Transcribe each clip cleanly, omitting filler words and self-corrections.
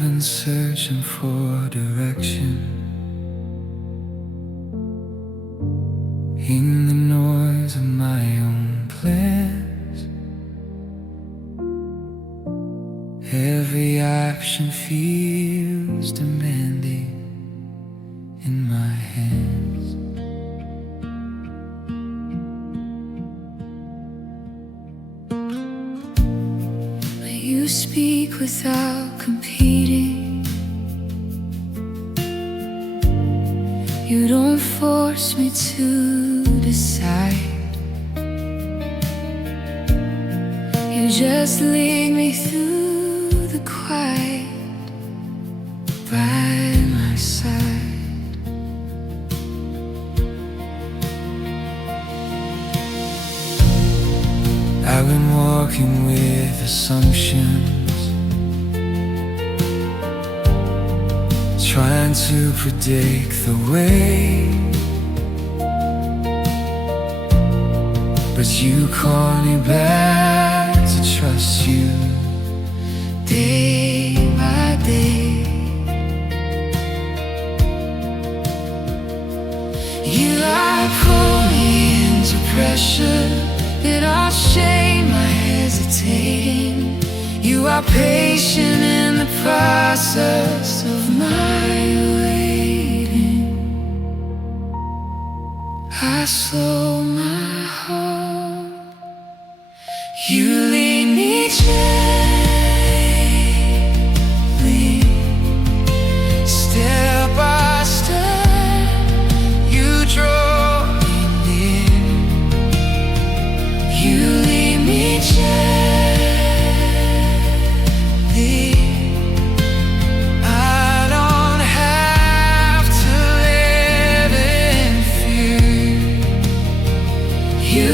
been searching for direction in the noise of my own plans. Every action feels demanding in my hands. But you speak without competing. You don't force me to decide. You just lead me through the quiet by my side. I've been walking with assumptions, trying to predict the way, but you call me back to trust you day by day. You are pulling into pressure that I'll shame my hesitating. You are patient in the process of my waiting. I slow my heart. You lead me gently, step by step. You draw me near. You lead me gently. You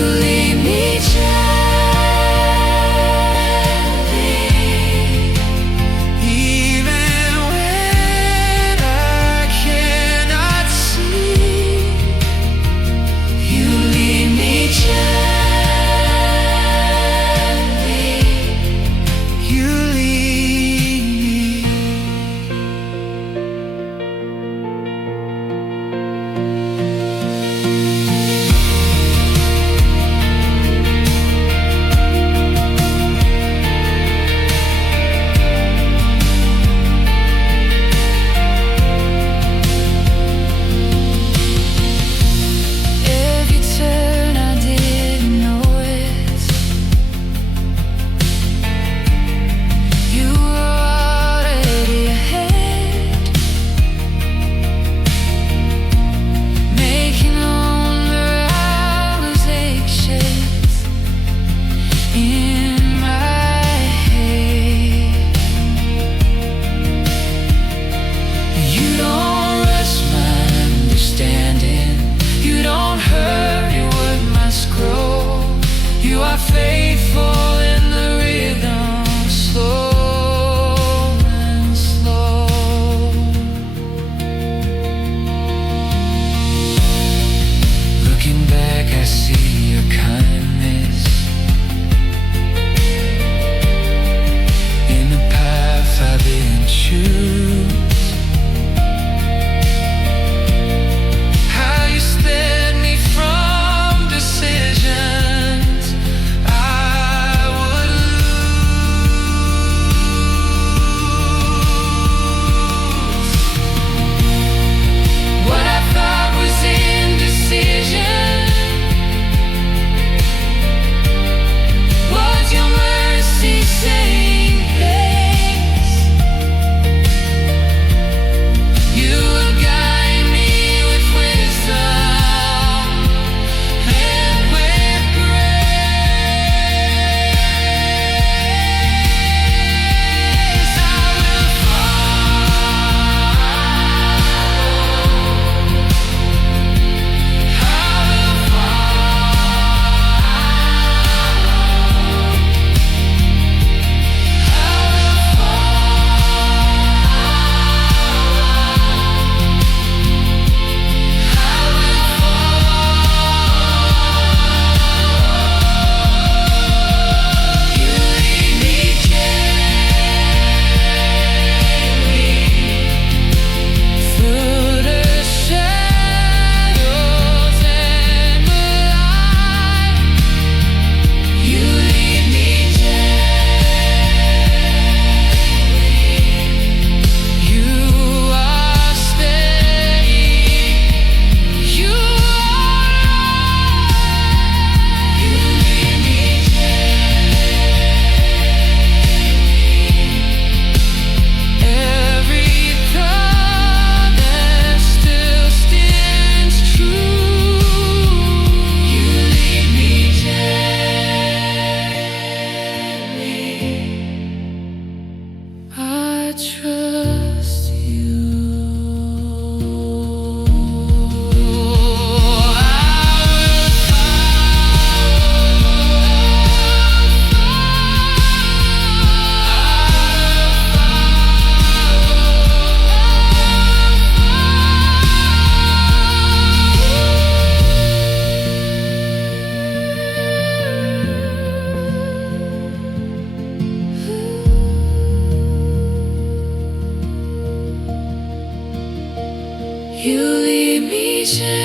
gently.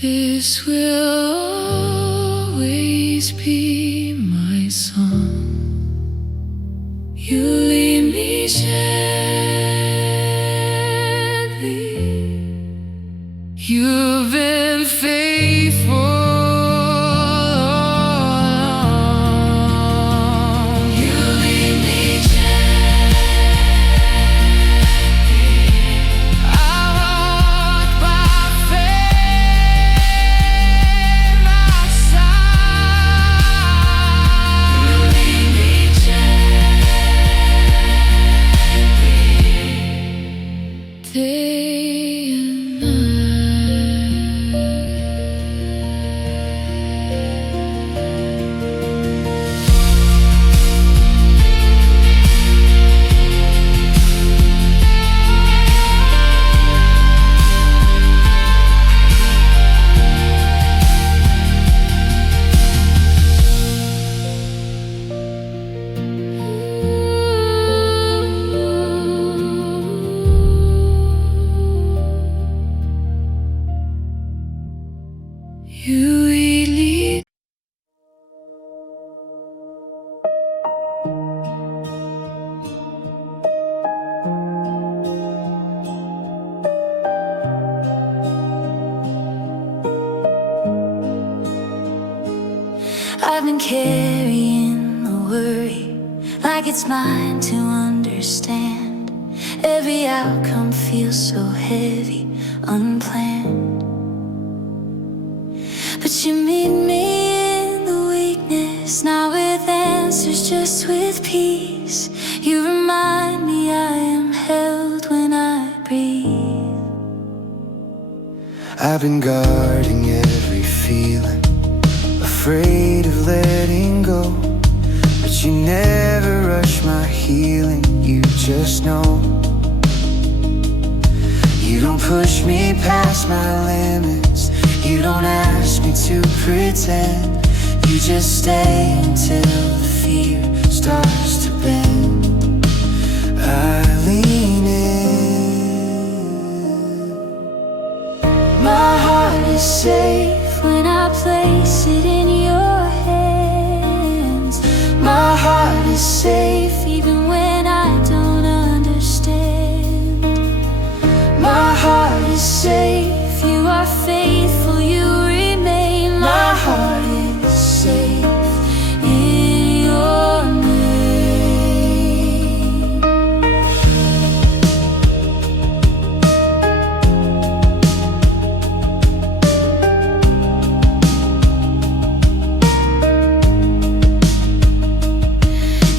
This will always be my song. You lead me gently. You've been faithful all along. You lead me gently. I walk by faith, my side. You lead me gently, day and night. You lead. I've been carrying the worry like it's mine to understand. Every outcome feels so heavy, unplanned. But you meet me in the weakness, not with answers, just with peace. You remind me I am held when I breathe. I've been guarding every feeling, afraid of letting go. But you never rush my healing, you just know. You don't push me past my limits, you don't ask me to pretend. You just stay until the fear starts to bend. I lean in. My heart is safe when I place it in your hands. My heart is safe even when I don't understand. My heart is safe, you are faithful, you remain. My heart is safe in your name.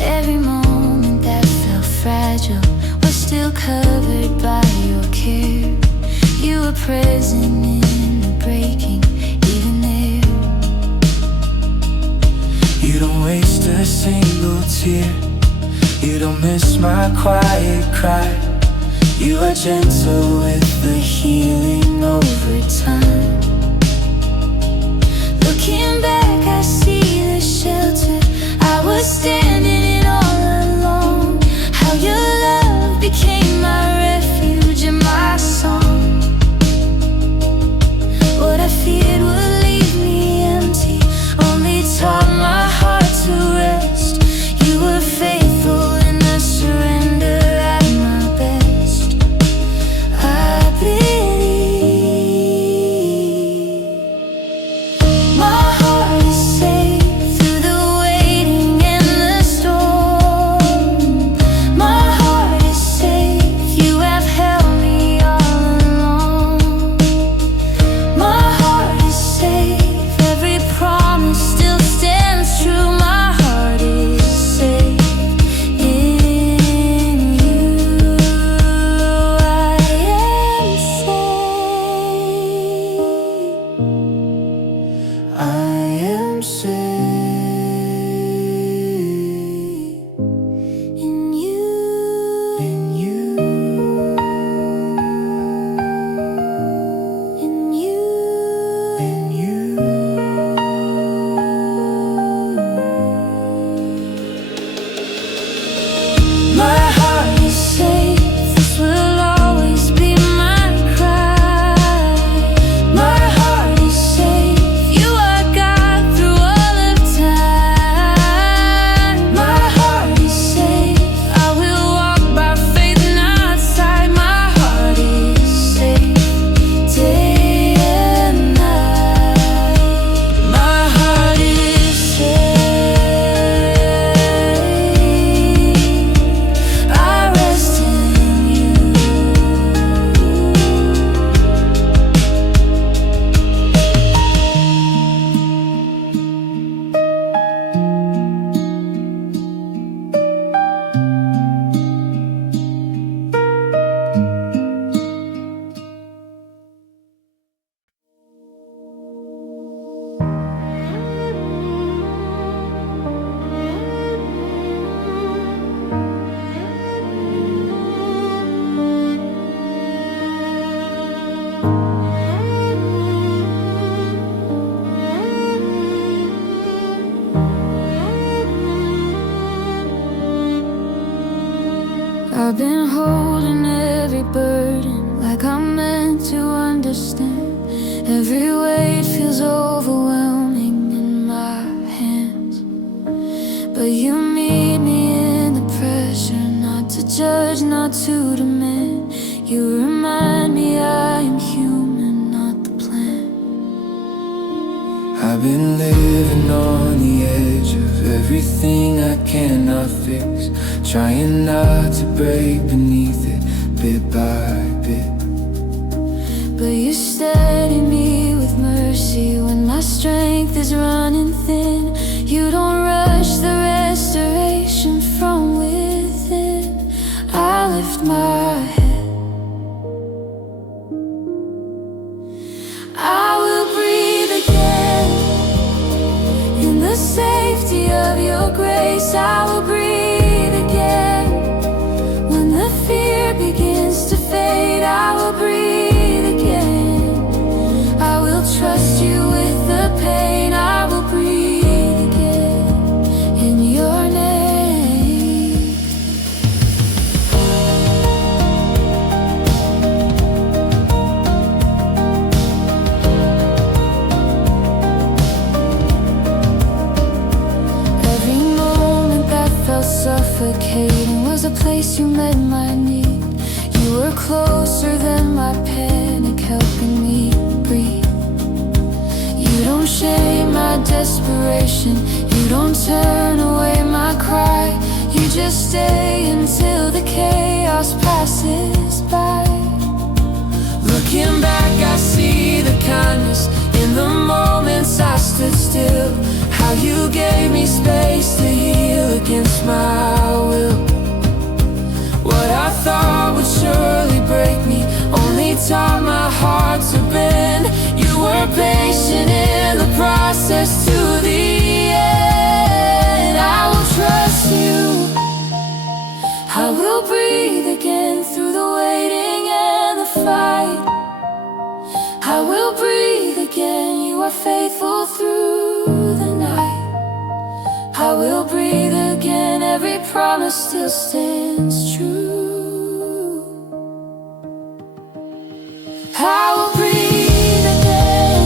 Every moment that felt fragile was still covered by your care. You were present in the breaking, even there. You don't waste a single tear, you don't miss my quiet cry. You are gentle with the healing over time. Looking back, I see the shelter I was standing in all alone. How your love became my refuge and my song. What I feared would leave me empty only taught my heart to rest. You were faithful in the surrender at my best. I believe my heart is safe through the waiting and the storm. My heart is safe, you have held me all along. My heart is safe, every promise still stands true. My heart is safe in you. I am safe. I am safe In you. in you. In you. In you. My heart is safe, this I've been holding every burden like I'm meant to understand. Every weight feels overwhelming in my hands, but you meet me in the pressure, not to judge, not to demand. You remind me I am human, not the plan. I've been living on the edge of everything I cannot fix, trying not to break beneath it, bit by bit. But you steady me with mercy when my strength is running thin. You don't rush the restoration from within. I lift my head, I will breathe again in the safety of your grace. I will breathe again when the fear begins to fade. I will breathe again. I will trust you with the pain. I will breathe again in your name. Every moment that felt suffocating was a place you met my need. You were closer than my panic, helping me breathe. You don't shame my desperation, you don't turn away my cry. You just stay until the chaos passes by. Looking back, I see the kindness in the moments I stood still. How you gave me space to heal against my will. What I thought would surely break me only taught my heart to bend. You were patient in the process to the end. I will trust you, I will breathe again through the waiting and the fight. I will breathe again, you are faithful through the night. I will breathe again, every promise still stands true. I will breathe again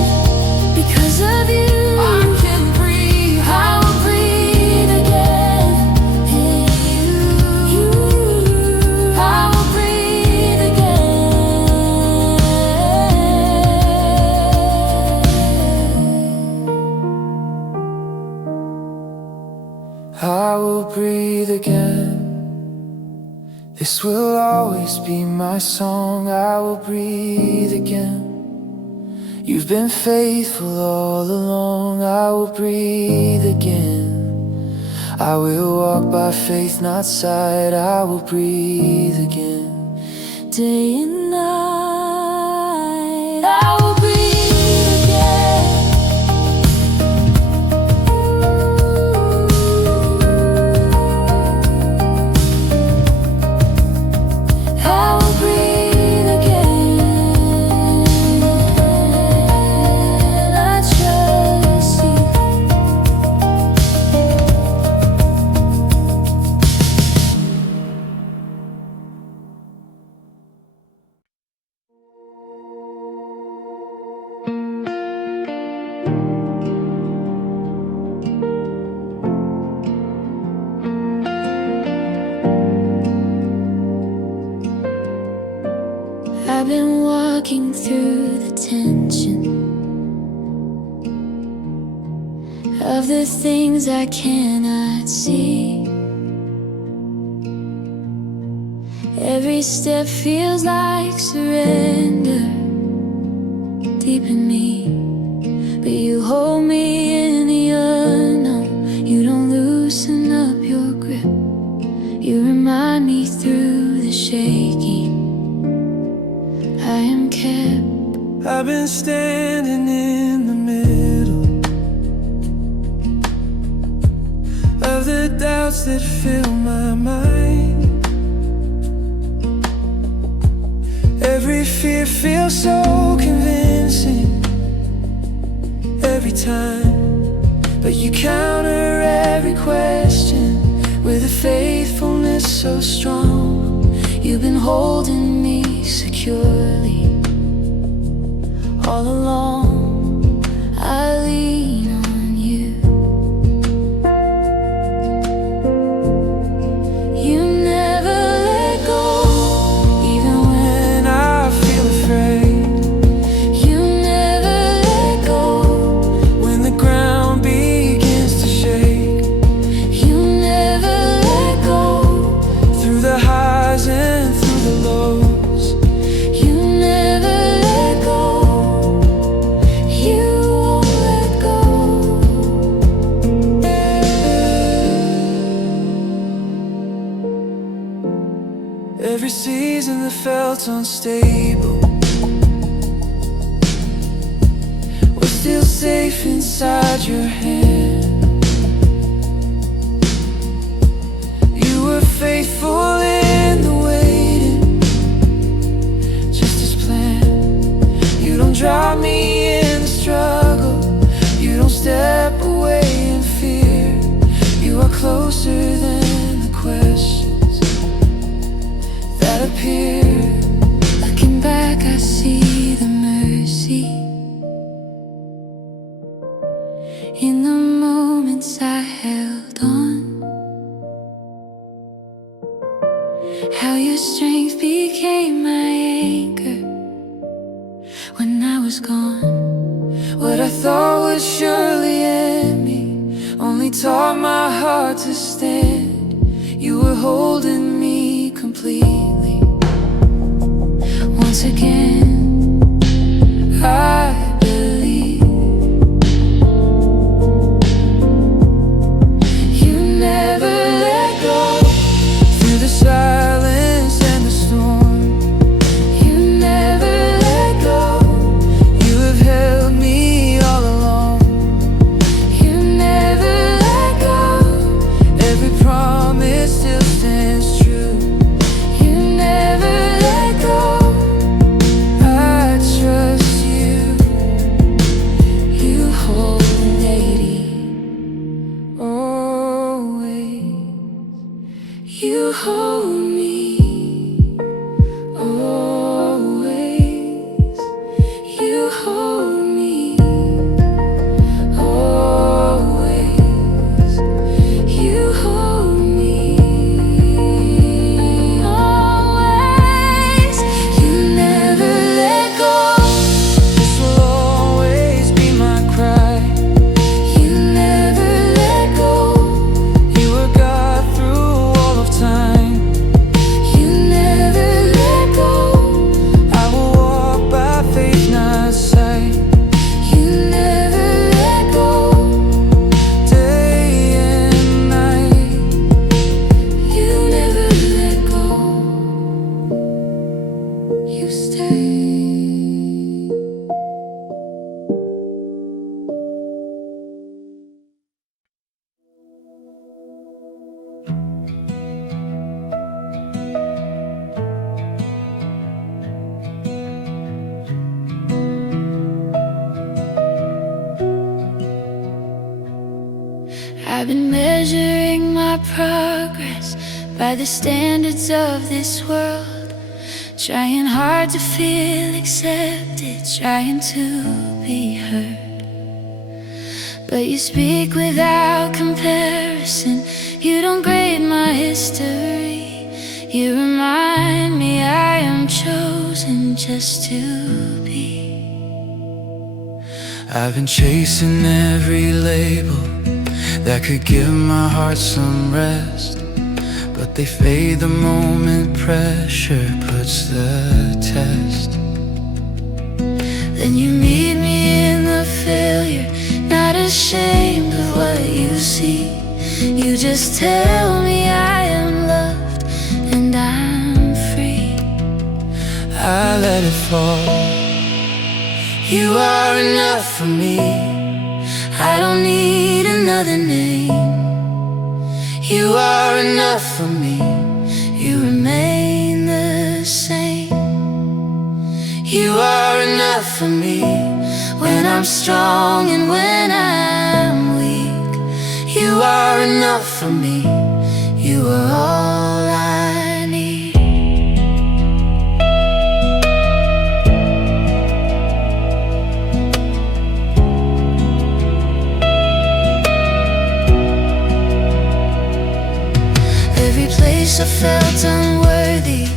because of you. I can breathe. I will breathe again in you. I will breathe again. I will breathe again. This will always be my song. I will breathe again. You've been faithful all along. I will breathe again. I will walk by faith, not sight. I will breathe again. Day and night, I will breathe again. I will breathe again. I trust you. I've been walking through the tension of the things I cannot see. Every step feels like surrender deep in me, but you hold me in the unknown. You don't loosen up your grip. You remind me through the shaking I am kept. I've been standing in the middle of the doubts that fill my mind. Every fear feels so convincing every time, but you counter every question with a faithfulness so strong. You've been holding me securely. All along I lean on you. You never let go, even when I feel afraid. You never let go, when the ground begins to shake. You never let go, through the highs and through the lows. You never let go, you won't let go. Every season that felt unstable, we're still safe inside your hand. You were faithful in the waiting, just as planned. You don't drop me in the struggle, you don't step away in fear. You are closer than the questions that appear. Looking back, I see the mercy in the moments I held on. How your strength became my anchor when I was gone. What I thought would surely end me only taught my heart to stand. You were holding me completely. Once again, I believe you never let go. through the silence and the storm. You never let go. You have held me all along. You never let go. Every promise still stands true. You never let go. I trust you. You hold lady, Always. you hold me always. You hold me always. You hold me always. You never let go. This will always be my cry. You never let go. You were God through all of time. You never let go. I will walk by faith, not sight. You never let go. Day and night. You never let go. You stay. I've been measuring my progress by the standards of this world, trying hard to feel accepted, trying to be heard. But you speak without comparison, you don't grade my history. You remind me I am chosen just to be. I've been chasing every label that could give my heart some rest, but they fade the moment pressure puts the test. Then you meet me in the failure, not ashamed of what you see. You just tell me I am loved and I'm free. I let it fall. You are enough for me. I don't need another name. You are enough for me. You remain the same. You are enough for me. When I'm strong and when I'm weak, you are enough for me. You are all I need. I felt unworthy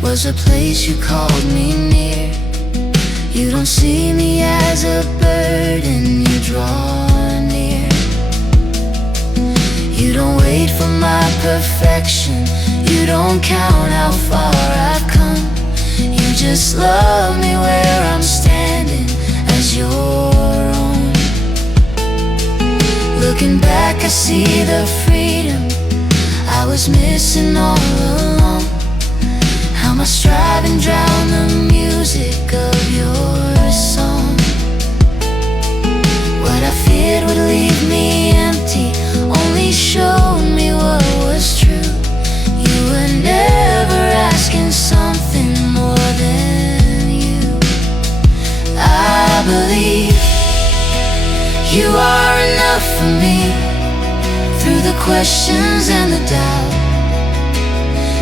was a place you called me near. You don't see me as a burden, you draw near. You don't wait for my perfection, you don't count how far I've come. You just love me where I'm standing as your own. Looking back I see the freedom I was missing all along. How my striving drowned the music of your song. What I feared would leave me empty only showed me what was true. You were never asking something more than you. I believe you are enough for me. Through the questions and the doubt,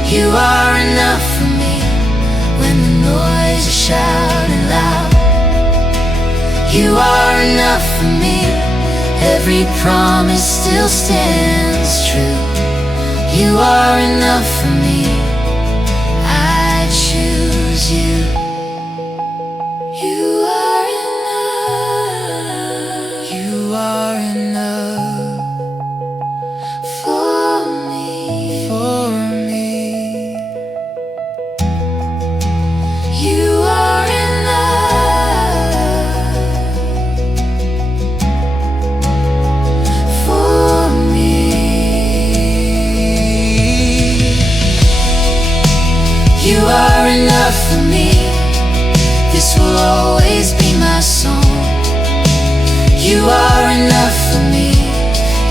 you are enough for me. When the noise is shouting loud, you are enough for me. Every promise still stands true. You are enough for me. I choose you. You are enough. You are enough For me. for me. You are enough for me. You are enough for me. This will always be my song. You are enough for me.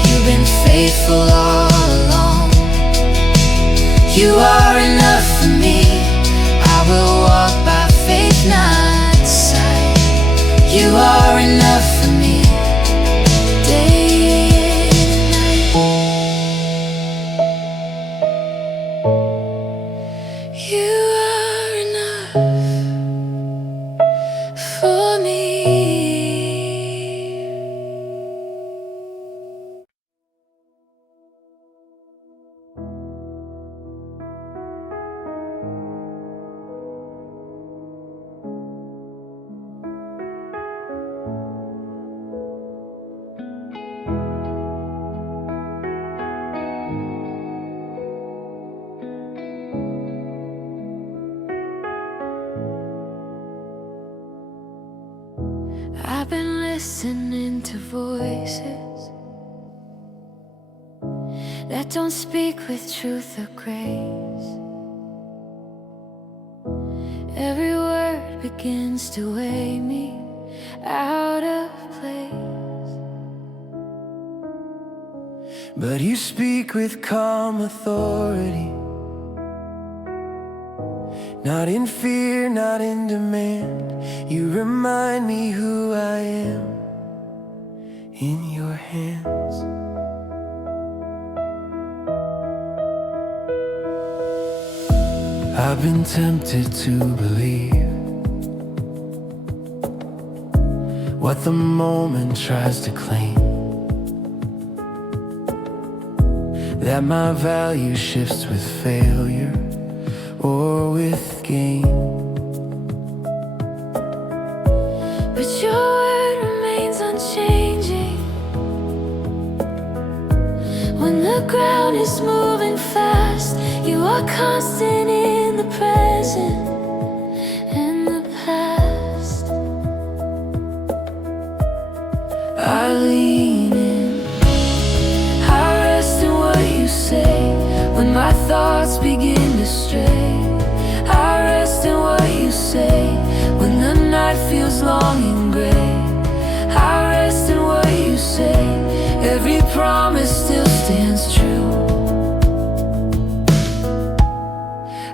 You've been faithful all along. You are enough for me. I will walk by faith, not sight. You are enough for me. Day and night. You are enough for me. I've been listening to voices that don't speak with truth or grace. Every word begins to weigh me out of place. But you speak with calm authority, not in fear, not in demand. You remind me who I am in your hands. I've been tempted to believe what the moment tries to claim, that my value shifts with failure or with gain. But your word remains unchanging. When the ground is moving fast, you are constant in the present and the past. I lean in, I rest in what you say when my thoughts begin to stray. I rest in what you say when the night feels long and gray. I rest in what you say, every promise still stands true.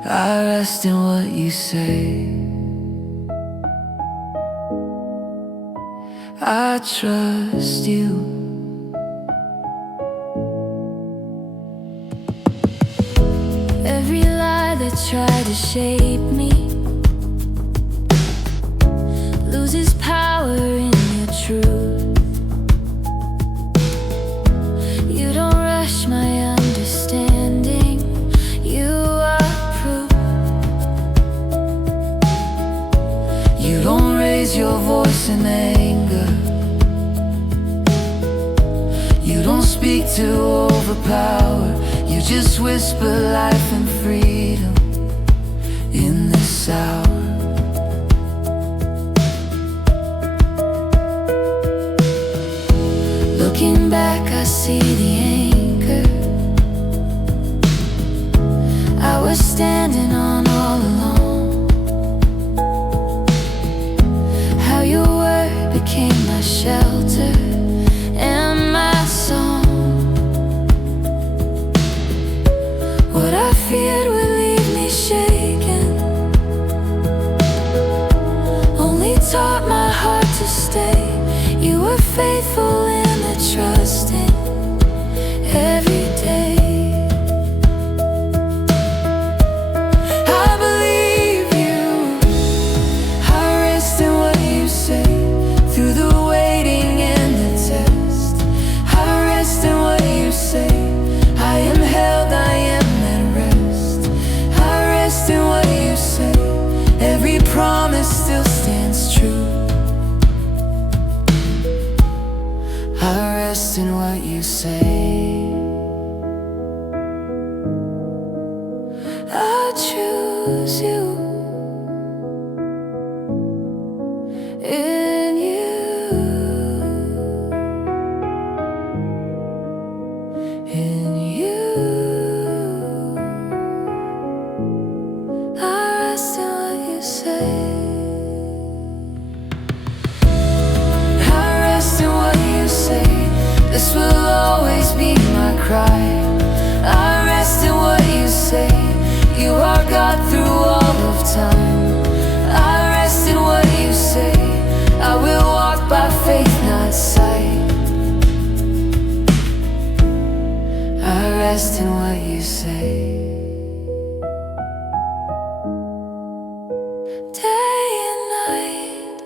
I rest in what you say. I trust you. Every lie that tried to shape me loses power in your truth. You don't rush my understanding, You don't speak to overpower, you just whisper life and freedom in this hour. Looking back, I see the anchor I was standing on all alone. How your word became my shelter and my song. What I feared would leave me shaken only taught my heart to stay. You were faithful in the trusting every day. I believe you, I rest in what you say. Through the waiting and the test, I rest in what you say. I am held, I am at rest. I rest in what you say. Every promise still stands true. I rest in what you say. I choose you. In you. In you. I rest in what you say. This will always be my cry. I rest in what you say. You are God through all of time. I rest in what you say. I will walk by faith, not sight. I rest in what you say. Day and night,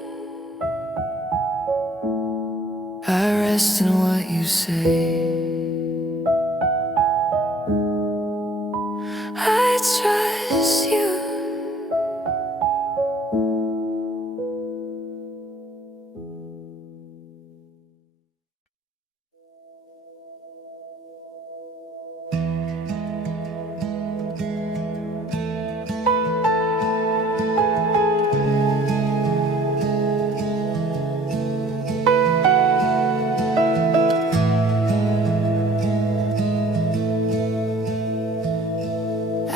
I rest in what you say. I trust you.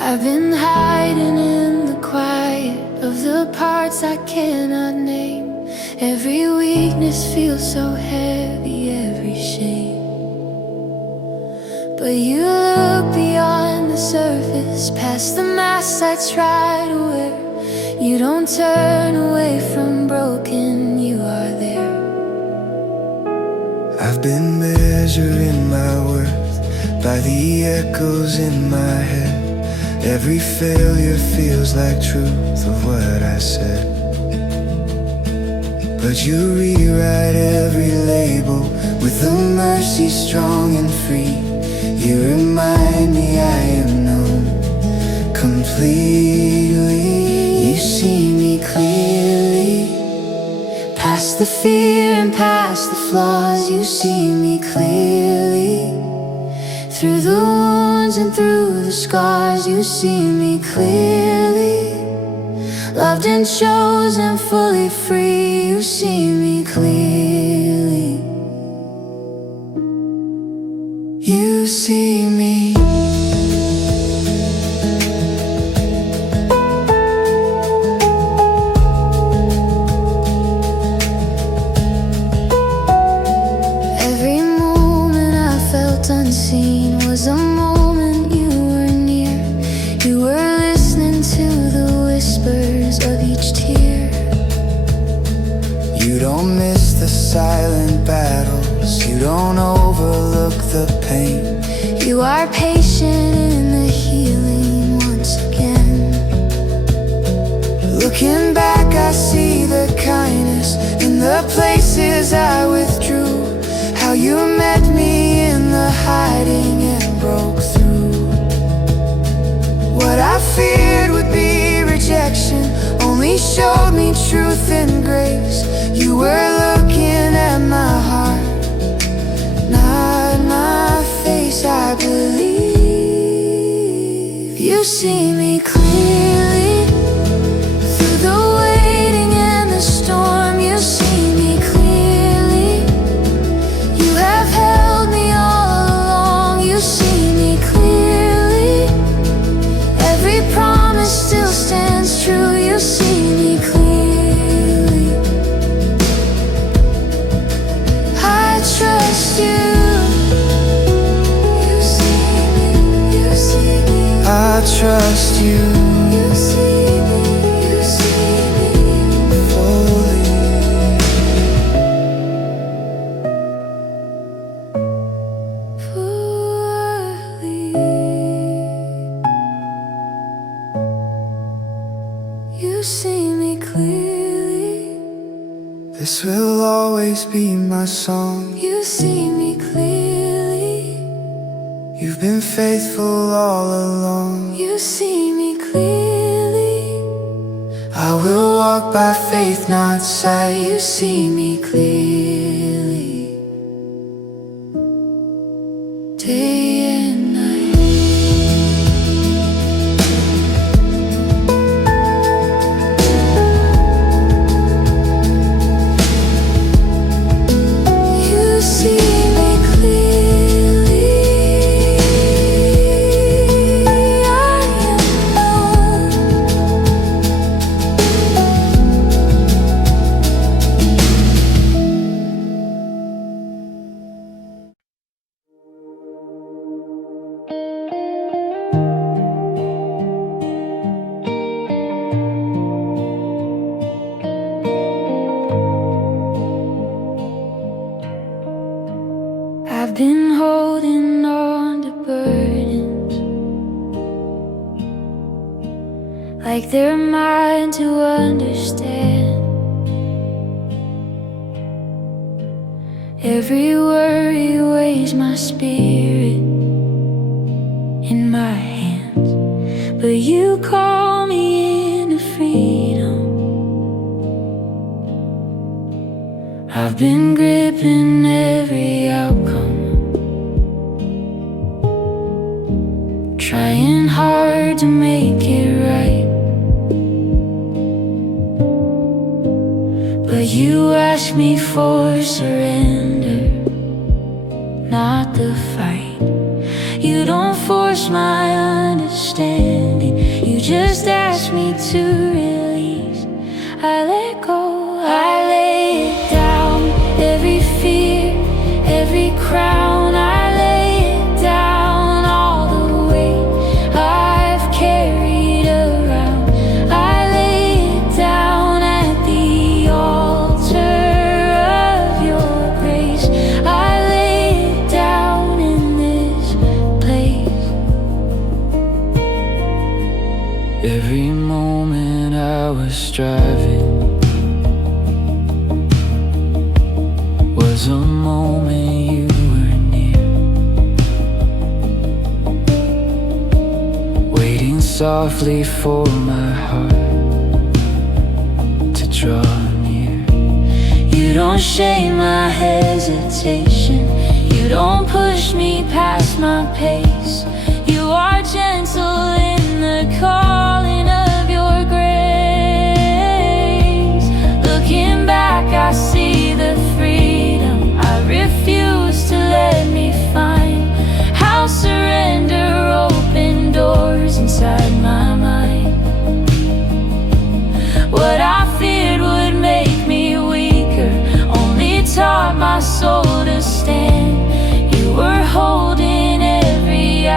I've been hiding in the quiet of the parts I cannot name. Every weakness feels so heavy, every shame. But you look beyond the surface, past the mask I try to wear. You don't turn away from broken, you are there. I've been measuring my worth by the echoes in my head. Every failure feels like truth of what I said. But you rewrite every label with a mercy strong and free. You remind me I am known completely. You see me clearly, past the fear and past the flaws. You see me clearly, through the wounds and through the scars. You see me clearly, loved and chosen, fully free. You see me clearly. You see me. Every moment I felt unseen was a moment you were near. You were listening to the whispers of each tear. You don't miss the silent battles, you don't overlook the pain. You are patient in the healing once again. Looking back, I see the kindness in the places I withdrew. How you met me in the hiding and broke through. What I feared would be rejection only showed me truth and grace. You were looking at my heart, not I believe. You see me clearly through the waiting and the storm. You see me clearly. You have held me all along. You see me clearly. Every promise still stands true. You see me clearly. I trust you. You see me. You see me. I trust you. You see me. You see me. Fully. Fully. You see me clearly. This will always be my song. You see me clearly. You've been faithful all along. You see me clearly. I will walk by faith, not sight. You see me clearly. Day and night. You see me clearly. I know. I've been holding on to burdens like they're mine to understand. Every worry weighs my spirit in my hands, but you call me into freedom. I've been gripping every outcome, trying hard to make it right, but you ask me for surrender, not the fight. You don't force my understanding, you just ask me to release. I let go, I lay it down. Every fear, every crown, I lay it down. All the weight I've carried around, I lay it down at the altar of your grace. I lay it down in this place. Every moment I was striving was a moment you were near, waiting softly for my heart to draw near. You don't shame my hesitation, you don't push me past my pace. You are gentle in the calling of your grace. Looking back, I see the freedom I refuse to let me find. How surrender opened doors inside my mind. What I feared would make me weaker only taught my soul to stand. You were holding every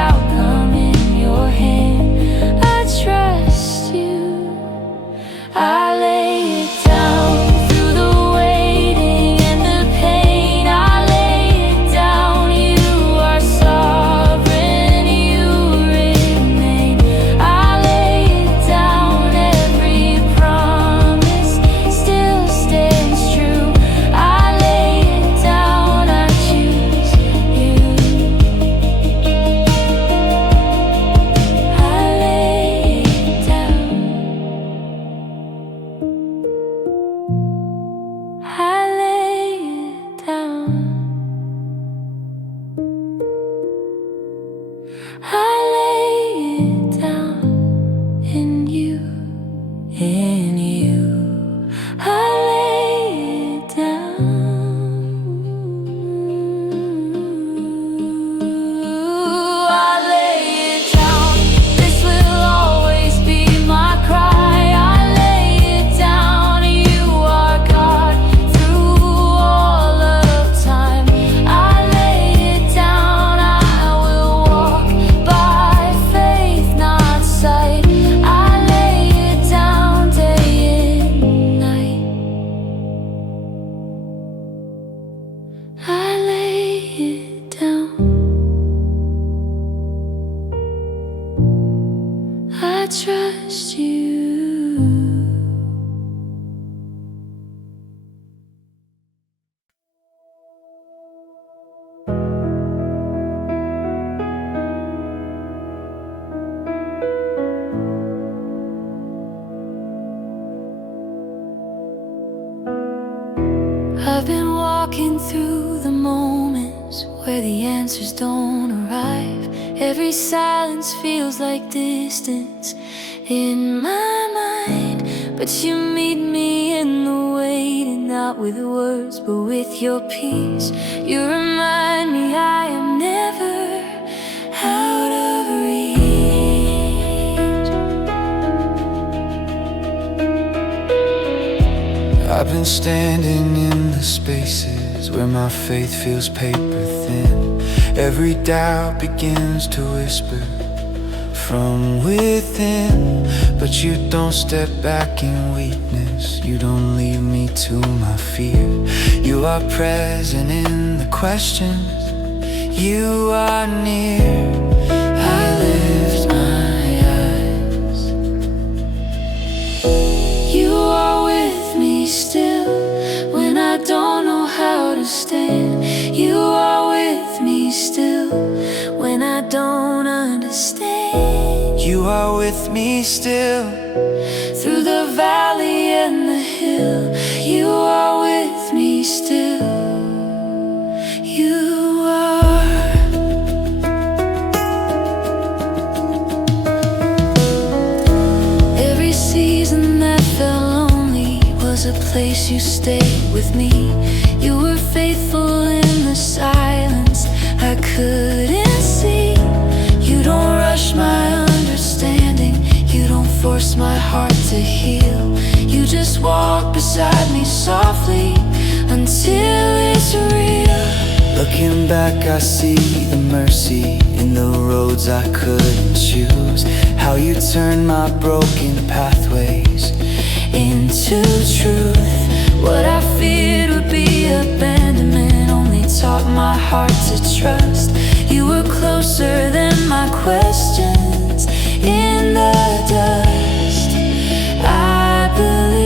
I lay it down in you, in you. I lay it down. I lay it down. This will always be my cry. I lay it down. You are God through all of time. I lay it down. I will walk by faith, not sight. I lay it down day and night. I lay it down. I trust you. I've been walking through the moments where the answers don't arrive. Every silence feels like distance in my mind. But you meet me in the waiting, not with words, but with your peace. You remind me I am never out of reach. I've been standing in the spaces where my faith feels paper thin. Every doubt begins to whisper from within. But you don't step back in weakness. You don't leave me to my fear. You are present in the questions. You are near. I lift my eyes. You are with me still when I don't know how to stand. You are with me still when I don't understand. You are with me still Through the valley and the hill, you are with me still. You are. Every season that felt lonely was a place you stayed with me. You were faithful in the silence I couldn't see. You don't rush my understanding. You don't force my heart to heal. You just walk beside me softly until it's real. Looking back, I see the mercy in the roads I couldn't choose. How you turned my broken pathways Into truth, what I feared would be abandonment only taught my heart to trust. You were closer than my questions in the dust. I believe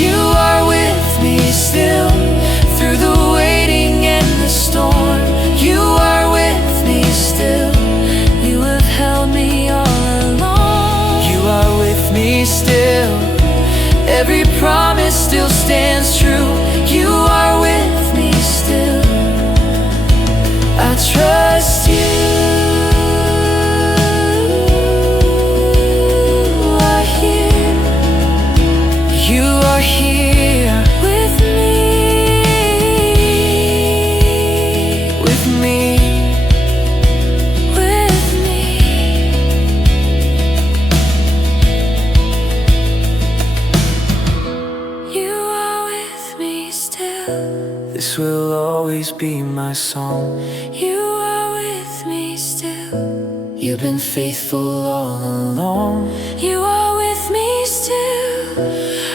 you are with me still through the waiting and the storm. You are with me still. You have held me all along. You are with me still. Every promise still stands true. You are with me still. I trust you. Are here. You are here with me. With me. With me. You are with me still. This will always be my song. You are with me still. You've been faithful all along. You are with me still.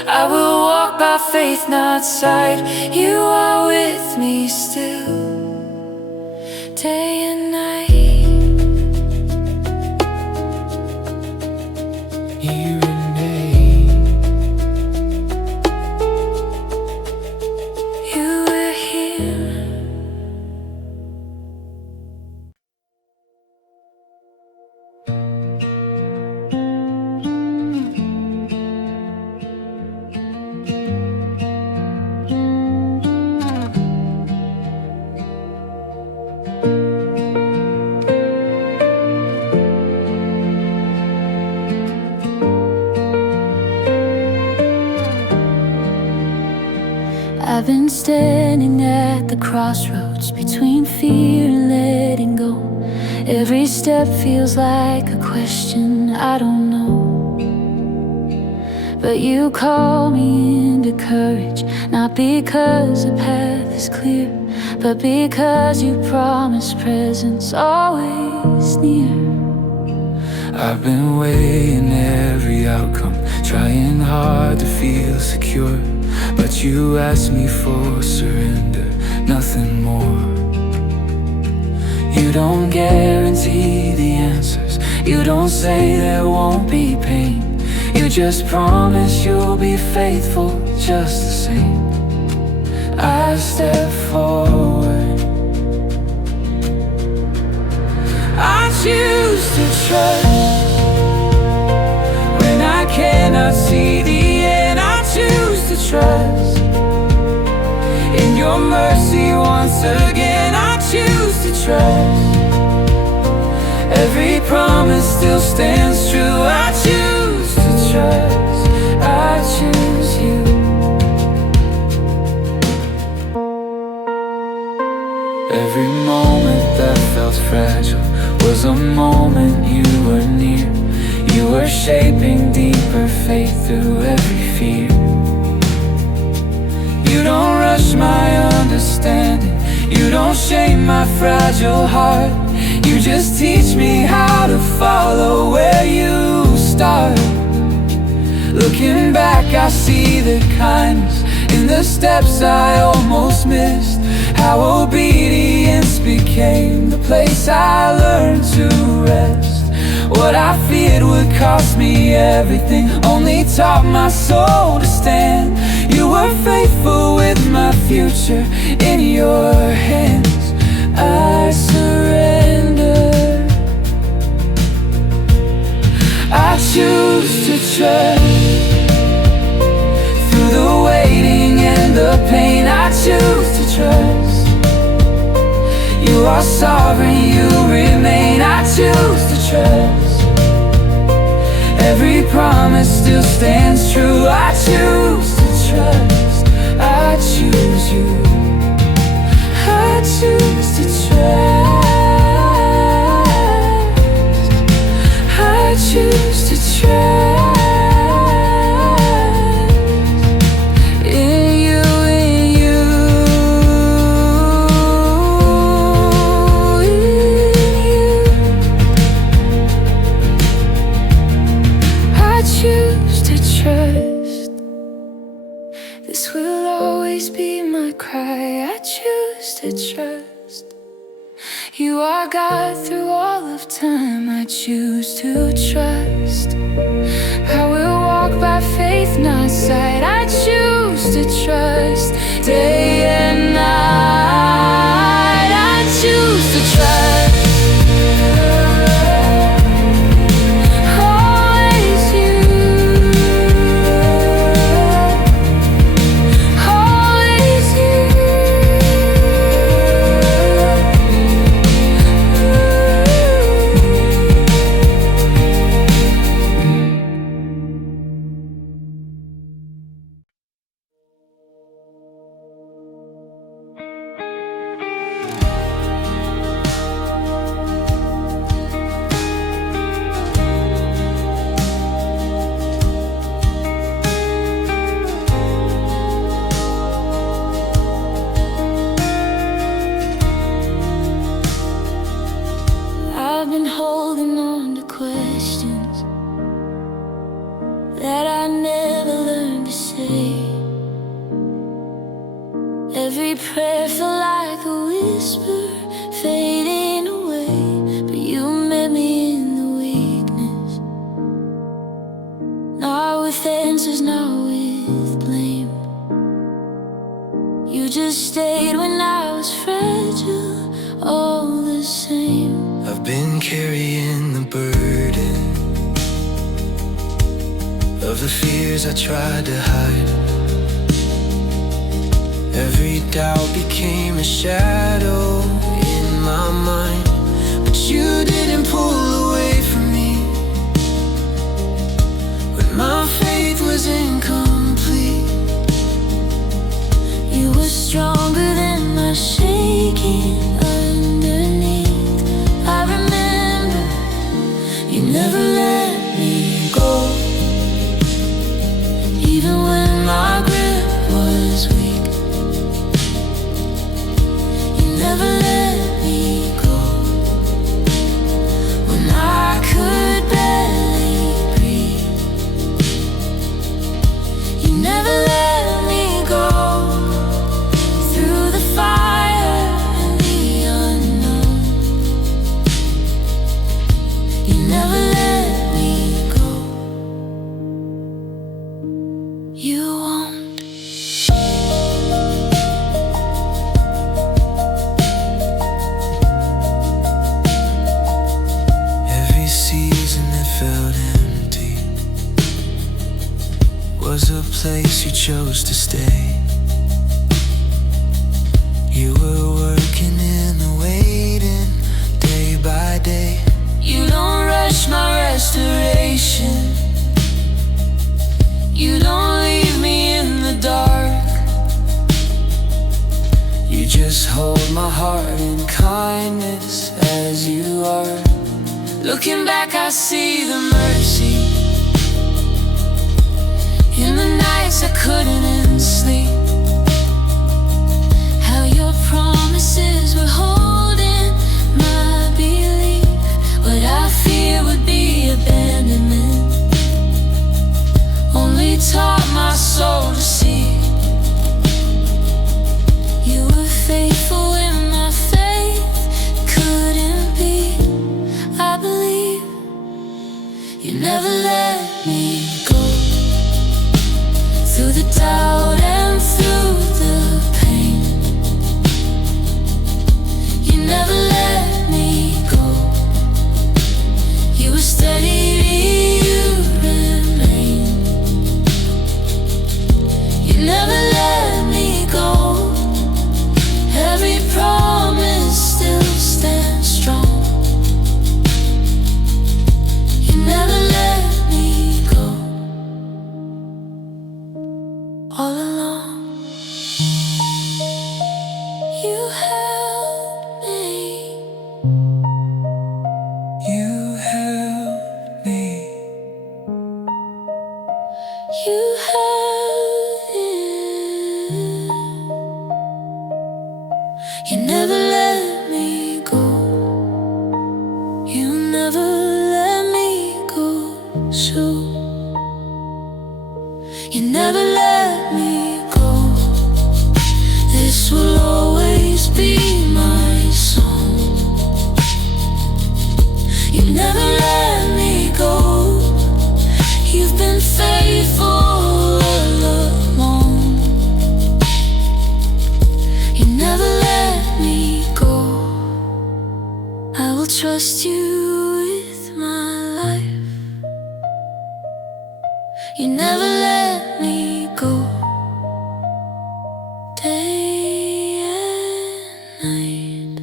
I will walk by faith, not sight. You are with me still. Day and night. You remain. You were here. I've been standing at the crossroads between fear and letting go. Every step feels like a question I don't know. But you call me into courage, not because the path is clear, but because you promise presence always near. I've been weighing every outcome, trying hard to feel secure, but you ask me for surrender, nothing more. You don't guarantee the answers, you don't say there won't be pain. You just promise you'll be faithful just the same. I step forward, I choose to trust. When I cannot see the end, I choose to trust. In your mercy once again, I choose to trust. Every promise still stands true. I choose to trust, I choose you. Every moment that felt fragile was a moment you were near. You were shaping deeper faith through every fear. You don't rush my understanding, you don't shame my fragile heart. You just teach me how to follow where you start. Looking back, I see the kindness in the steps I almost missed. How obedience became the place I learned to rest. What I feared would cost me everything only taught my soul to stand. You were faithful with my future in your hands. I surrender, I choose to trust. Through the waiting and the pain, I choose to trust. You are sovereign, you remain, I choose to trust. Every promise still stands true. I choose to trust, I choose you. I choose to trust, I choose to trust. This will always be my cry. I choose to trust. You are God through all of time. I choose to trust. I will walk by faith, not sight. I choose to trust. Day and night, I choose to trust. I've been holding on to questions that I never learned to say. Every prayer felt like a whisper fading away, but you met me in the weakness, not with answers, not with blame. You just stayed when I was fragile, all the same. I've been carrying the burden of the fears I tried to hide. Every doubt became a shadow in my mind, but you didn't pull away from me when my faith was incomplete. You were aching underneath. I remember you never let me go, even when my grip was weak. You never let me go when I could barely breathe. You never let me go through the fire and the unknown. You never let me go. You won't. Every season that felt empty was a place you chose to stay. You were working in the waiting, day by day. You don't rush my restoration. You don't leave me in the dark. You just hold my heart in kindness as you are. Looking back, I see the mercy in the nights I couldn't sleep. How your promises were holding my belief. What I fear would be abandonment only taught my soul to see. You were faithful when my faith couldn't be. I believe you never let me go through the doubt and through the pain. You never let me go. You were steady, you remain. You never let me go. Every promise still stands strong. You never let me go. All along you held me. You held me. You held it. You never let me go. You never let me go. So you never let me go. This will always be my song. You never let me go. You've been faithful all along. You never let me go. I will trust you with my life. You never let me go. Day and night.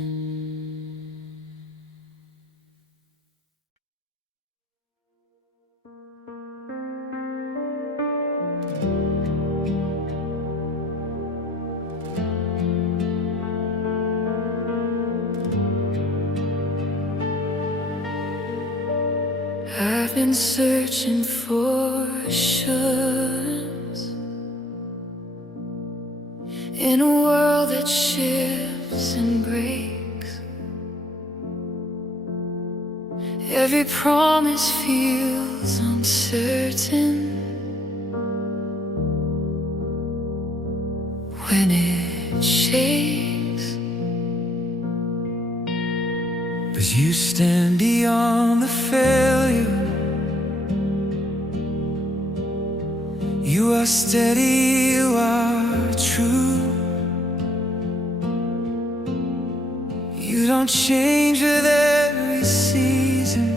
I've been searching for assurance in a world that shifts and breaks. Every promise feels uncertain when it shakes. But you stand beyond the failure. You are steady, you are true. You don't change with every season.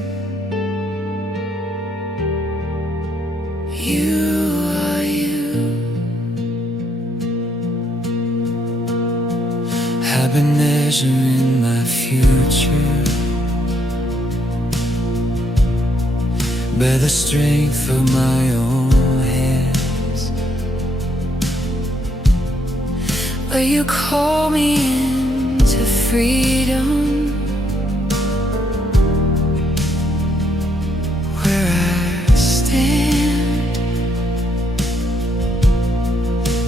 You are you. I've been measuring my future by the strength of my own hands. But you call me into freedom. Where I stand,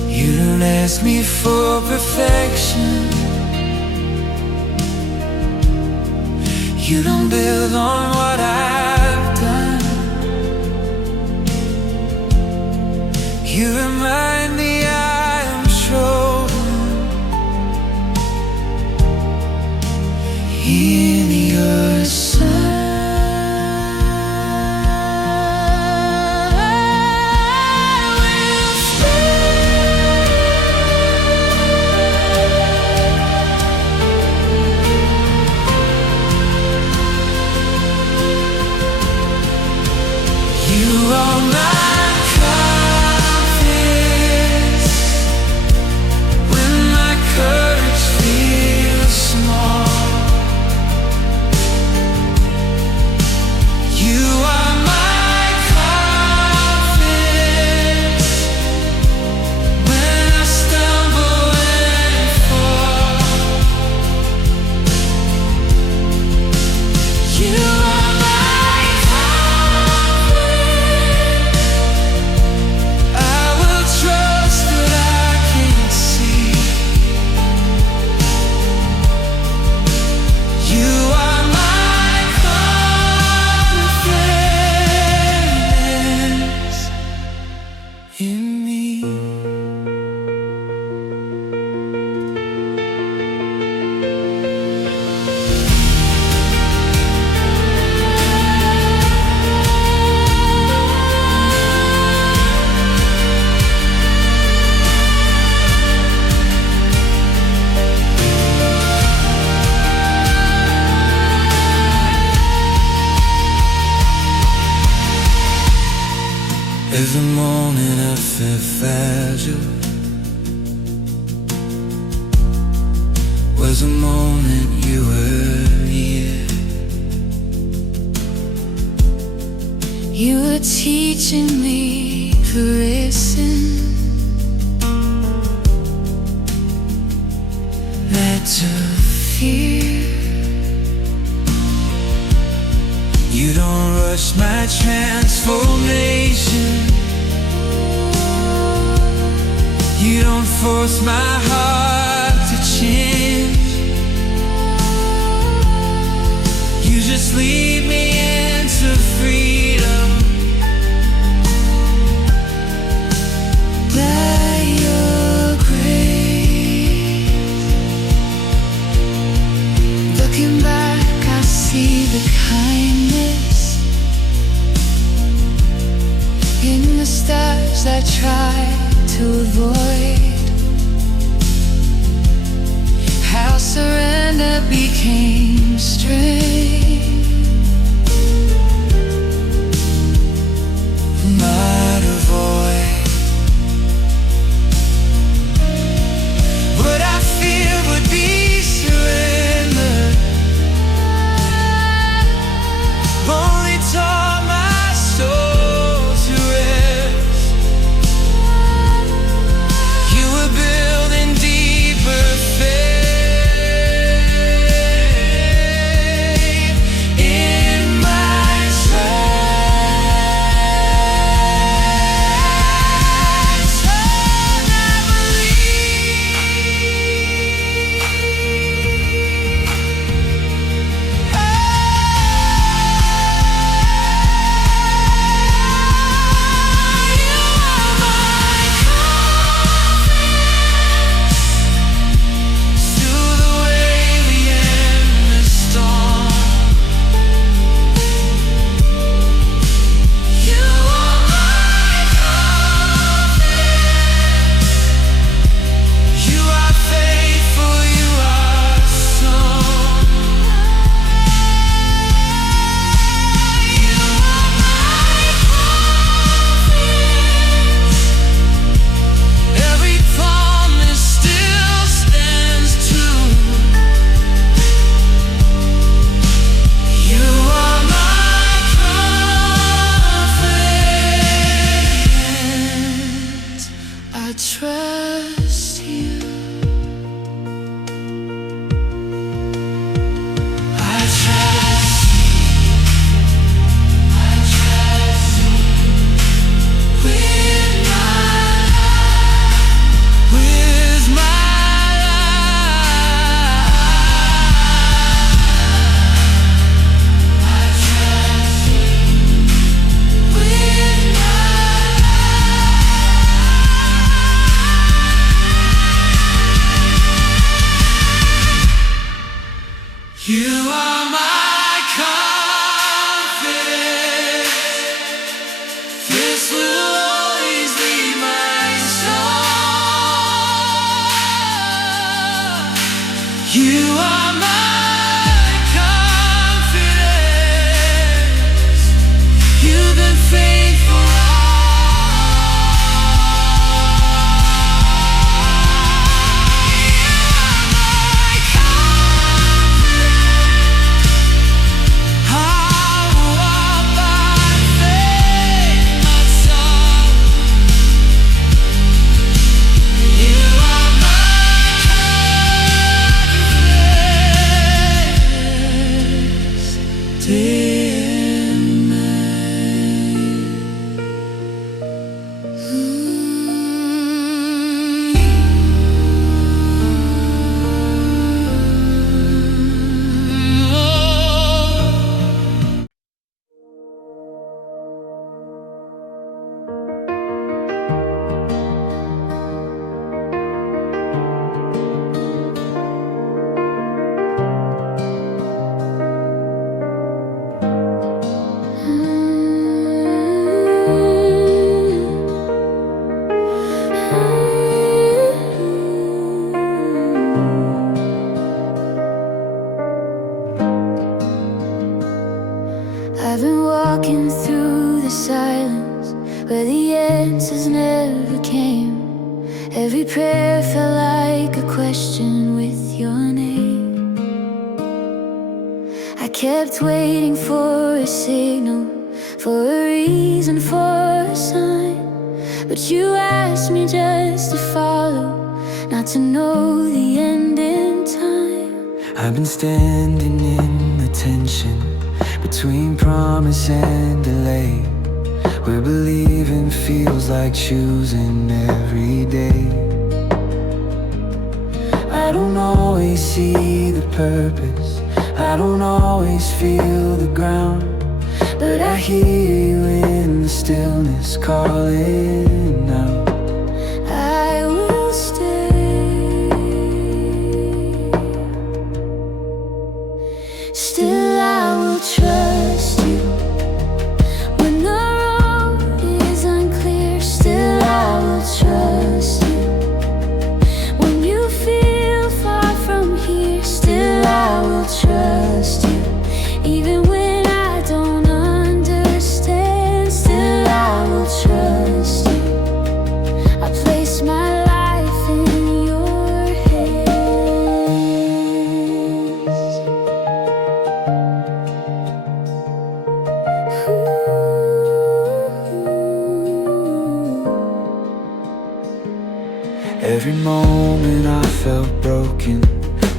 You don't ask me for perfection. You don't build on what I've done. You remind me I am chosen in your Son. You are my confidence when my courage feels small. You are my confidence when I stumble and fall. You are my confidence. I will trust that I can't see. You are my confidence in me. Every morning I feel fragile. Was a moment you were here. you were teaching me to listen. Not to fear. You don't rush my transformation. You don't force my heart to change. You just lead me into freedom. By your grace. Looking back, I see the kindness in the stars I tried to avoid. How surrender became strength. Might avoid what I fear would be surrender. Only taught my soul to rest. You were building deeper faith. You are my confidence. This will always be my song. You are my confidence. You've been faithful. I've been walking through the silence where the answers never came. Every prayer felt like a question with your name. I kept waiting for a signal, for a reason, for a sign. But you asked me just to follow, not to know the end in time. I've been standing in the tension between promise and delay, where believing feels like choosing every day. I don't always see the purpose, I don't always feel the ground, but I hear you in the stillness calling out. I will stay. Still I will trust you. When the road is unclear, still I will trust you. When you feel far from here, still I will trust you. Even when I don't understand, still I will trust you. I place my life in your hands. Every moment I felt broken,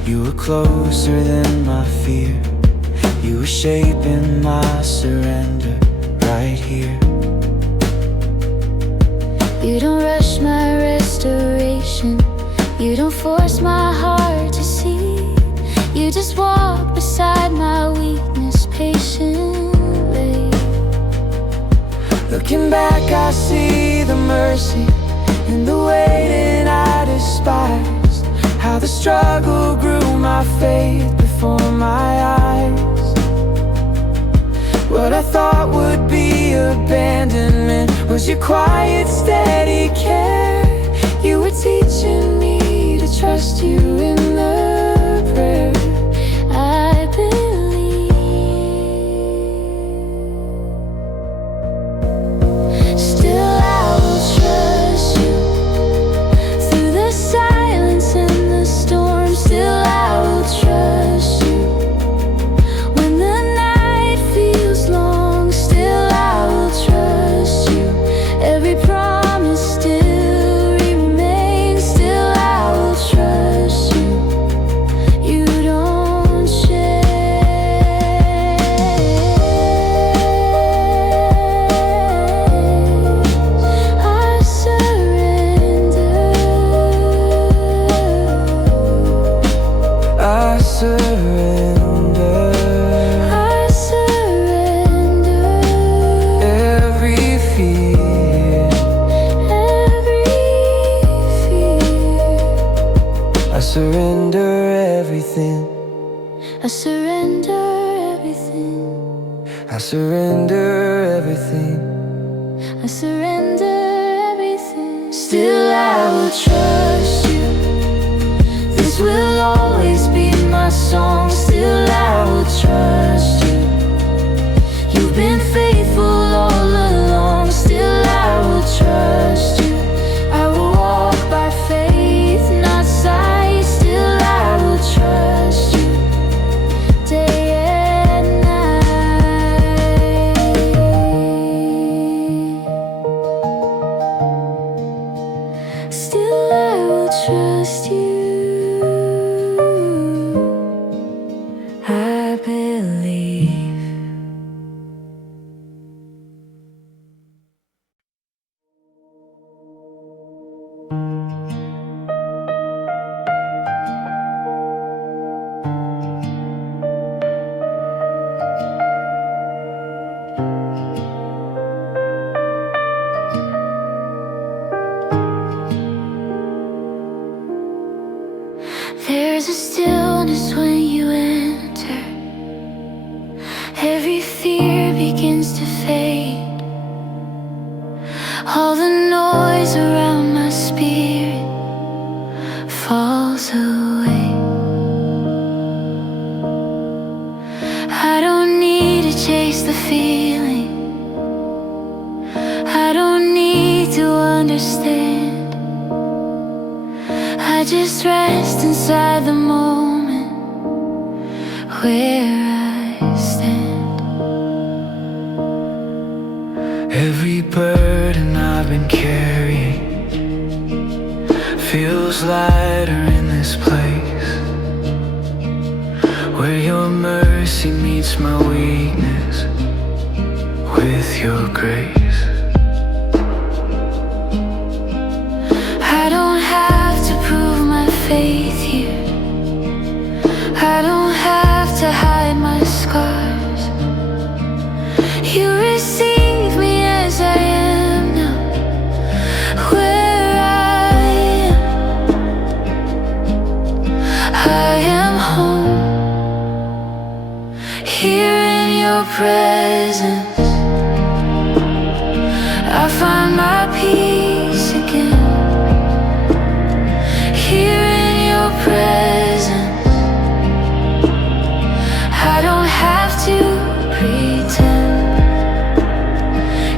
you were closer than my fear. You were shaping my surrender right here. You don't rush my restoration, you don't force my heart to see. You just walk beside my weakness patiently. Looking back I see the mercy in the waiting I despised, how the struggle grew my faith before my eyes. What I thought would be abandonment was your quiet, steady care. You were teaching me to trust you in the prayer. I believe. Still I will trust you. Through the silence and the storm, still I will trust you. When the night feels long, still I will trust you. Every promise still remains, still I will trust you. You don't change. I surrender. I surrender I surrender. every fear. Every fear. I surrender everything. I surrender everything. I surrender everything. I surrender everything. Still I will trust you. This will always be my song. Still I will trust you. You've been faithful all along. Still I will trust you. I will walk by faith, not sight. Still I will trust you. Day and night. Still I will trust you. I believe. There's a stillness when you enter. Every fear begins to fade. All the noise around my spirit falls away. I don't need to chase the feeling. I don't need to understand. I just rest inside the moment where I stand. Every burden I've been carrying feels lighter in this place, where your mercy meets my weakness with your grace. I don't have to prove my faith here. I don't have to hide my scars. You receive me as I am now, where I am. I am home, here in your presence. I find my peace again. Here in your presence, I don't have to pretend.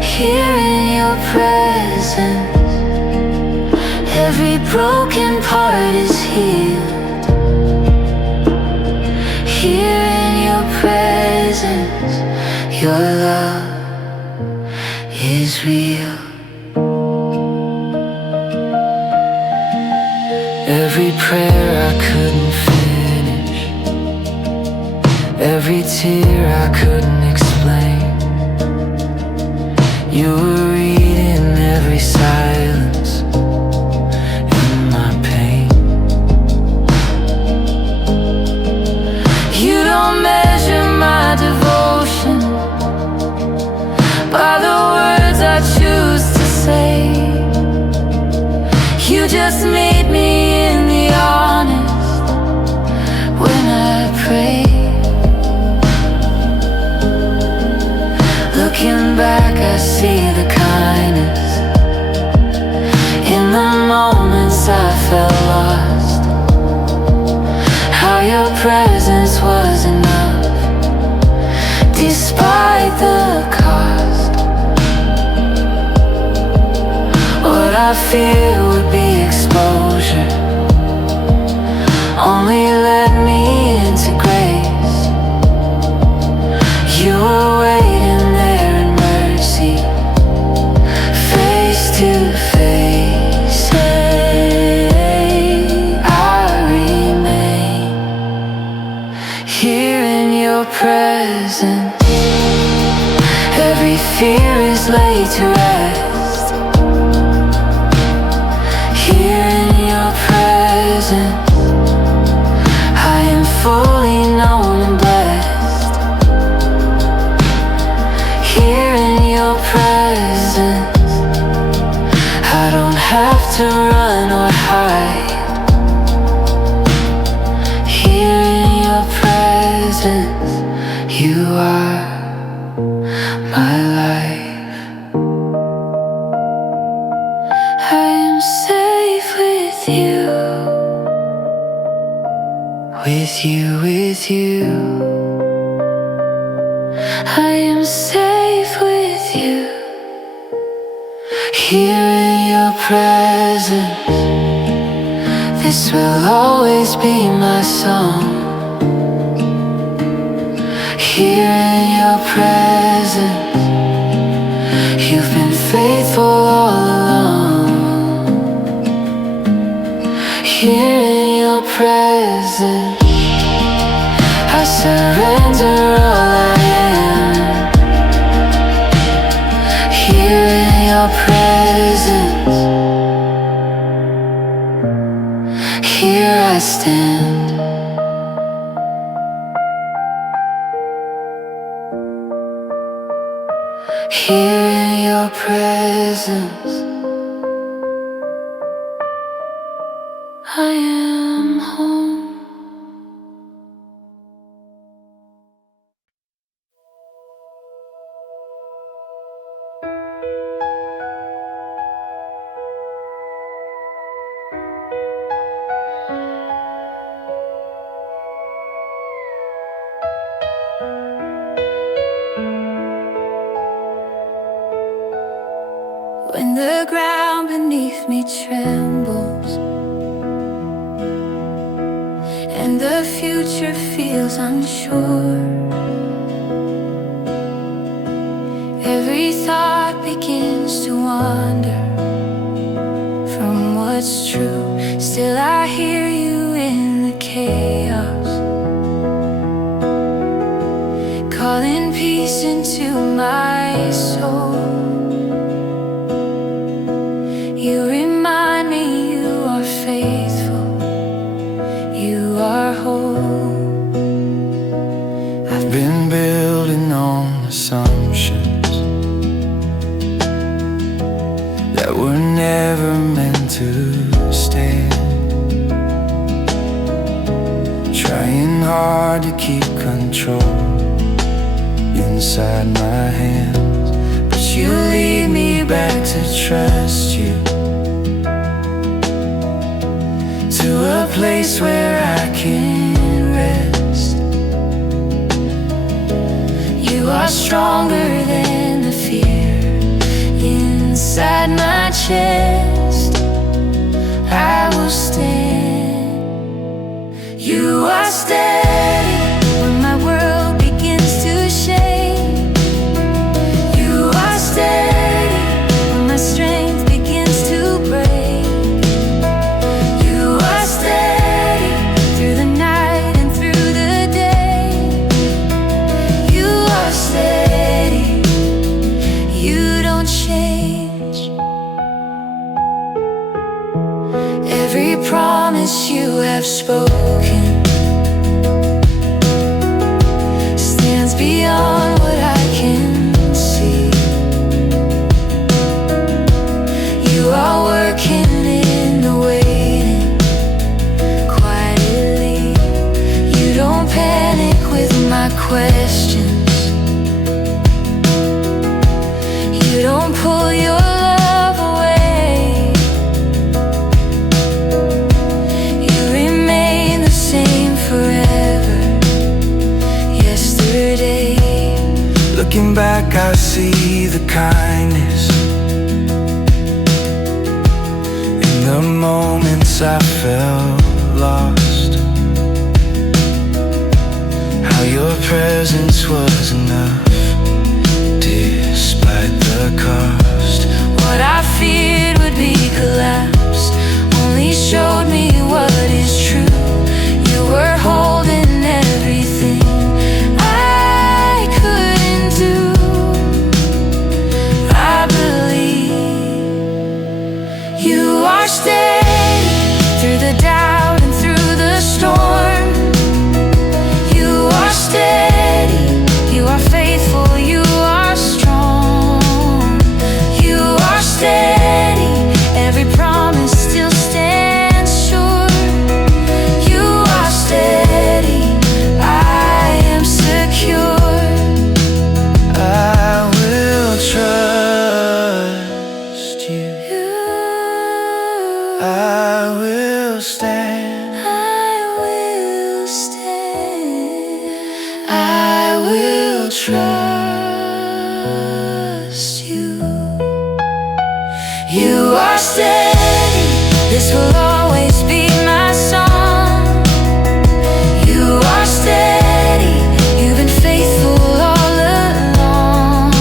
Here in your presence, every broken part is healed. Here in your presence, your love is real. Every prayer I couldn't finish, every tear I couldn't explain, you were reading every silence in my pain. You don't measure my devotion by the words I choose to say. You just meet me in the honest when I pray. Looking back, I see the kindness in the moments I felt lost. How your presence was enough, despite the cost. What I fear would be exposure, only led me into grace. You were waiting there in mercy, face to face. I remain here in your presence. Every fear is laid to rest. Here in your presence, I am fully known and blessed. Here in your presence, I don't have to run or hide. Here in your presence, presence. You are my life. I am safe with you. With you, with you. I am safe with you. Here in your presence, this will always be my song. Here in your presence, you've been faithful all along. Here in your presence, I surrender all I am. Here in your presence, here I stand. Here in your presence, I am home. When the ground beneath me trembles and the future feels unsure, every thought begins to wander from what's true. Still I hear you in the chaos, calling peace into my soul. You remind me you are faithful, you are whole. I've been building on assumptions that were never meant to stand, trying hard to keep control inside my hands, but you lead me back to trust you, to a place where I can rest. You are stronger than the fear inside my chest. I will stand. You are steady When my world begins to shake, you are steady when my strength begins to break, you are steady through the night and through the day. you are steady You don't change. every promise you have spoken stands beyond what I can see. You are working in the waiting quietly. You don't panic with my questions. You don't pull your love away. You remain the same forever. Yesterday, looking back, I see the kindness in the moments I felt lost. How your presence was enough despite the cost. What I feared would be collapse only showed me what is true. You were holding everything I couldn't do. I believe you are steady through the doubt and through the storm. You are steady, you are faithful, you are strong. You are steady, every promise still stands trust you. You are steady, this will always be my song. You are steady, you've been faithful all along.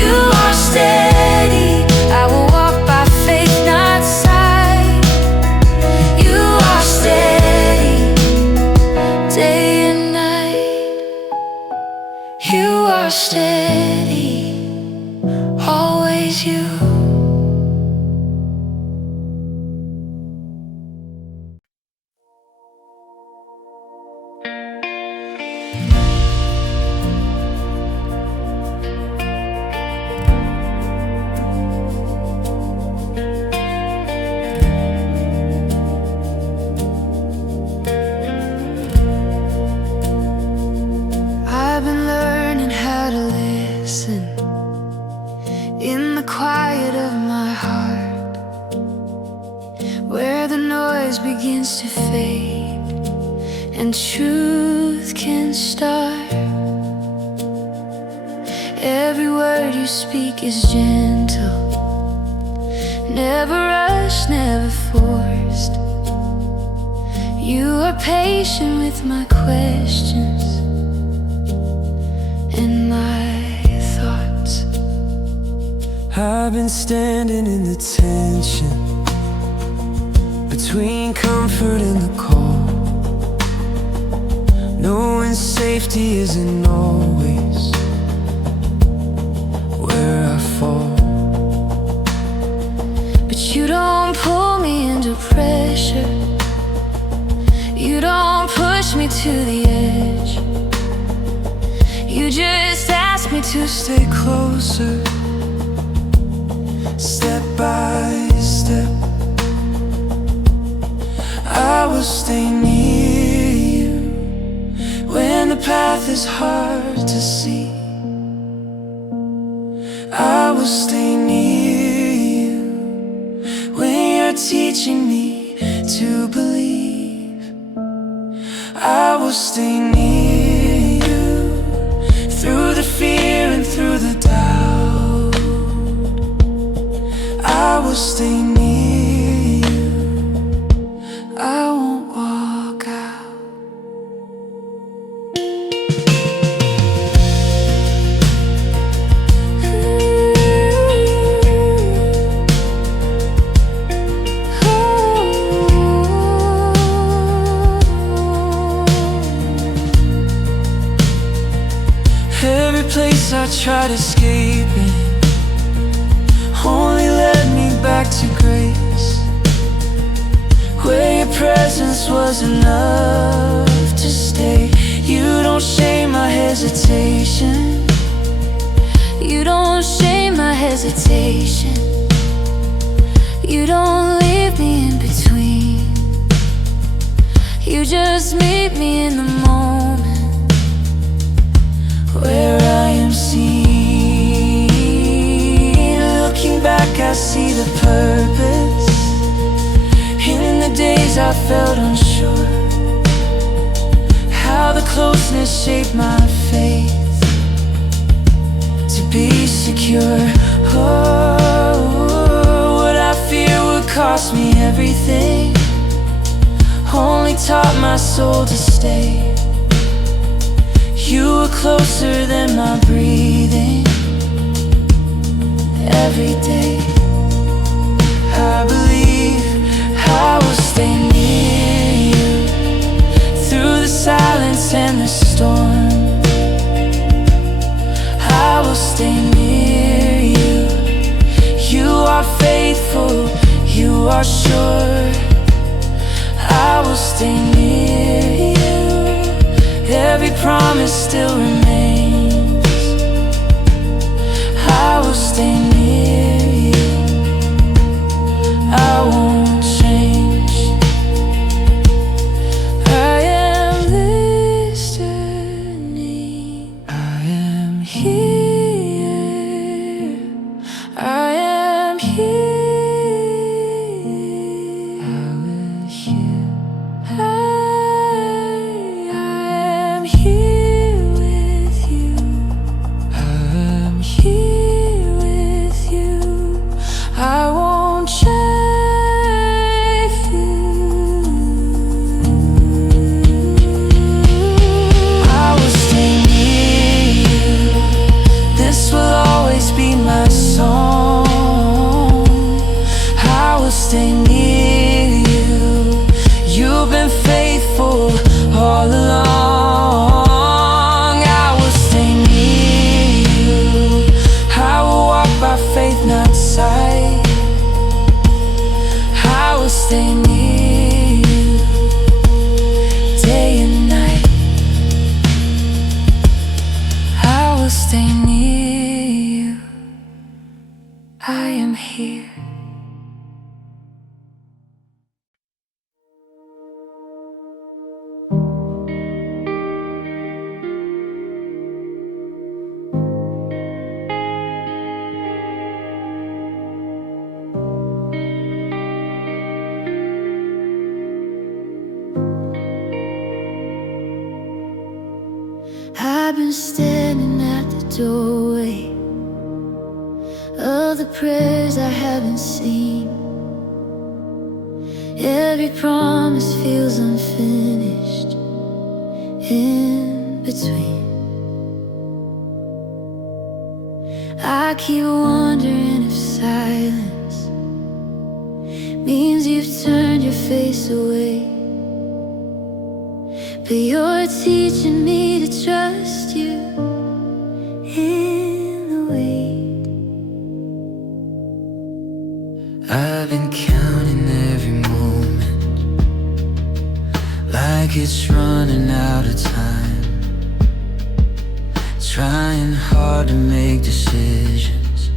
You are steady, I will walk by faith, not sight. You are steady, day and night. You are steady, always you. I've been learning how to listen in the quiet of my heart, where the noise begins to fade and truth can start. Every word you speak is gentle, never rushed, never forced. You are patient with my questions and my thoughts. I've been standing in the tension between comfort and the call, knowing safety isn't always where I fall. But you don't pull me into pressure, you don't push me to the edge. You just ask me to Stay closer, step by step. I will stay near you when the path is hard to see. I will stay near you when you're teaching me to believe. I will stay near you through the fear and through the doubt. I will stay near you, I won't walk out. Every place I tried escaping only led me back to grace, where your presence was enough to stay. You don't shame my hesitation, You don't shame my hesitation, you don't leave me in between. You just meet me in the moment where I am seen. Looking back, I see the purpose in the days I felt unsure, how the closeness shaped my faith to be secure. Oh, what I fear would cost me everything only taught my soul to stay. You were closer than my breathing every day. I believe I will stay near you through the silence and the storm. I will stay near you. You are faithful, you are sure. I will stay near you. Every promise still remains. I will stay near you, I won't change. I am listening, I am here, I am here. I will hear. I am here with you. here. I've been standing at the doorway of the prayers I haven't seen. Every promise feels unfinished in between. I keep wondering if silence means you've turned your face away. But you're teaching me to trust you in the wait. I've been counting every moment like it's running out of time, trying hard to make decisions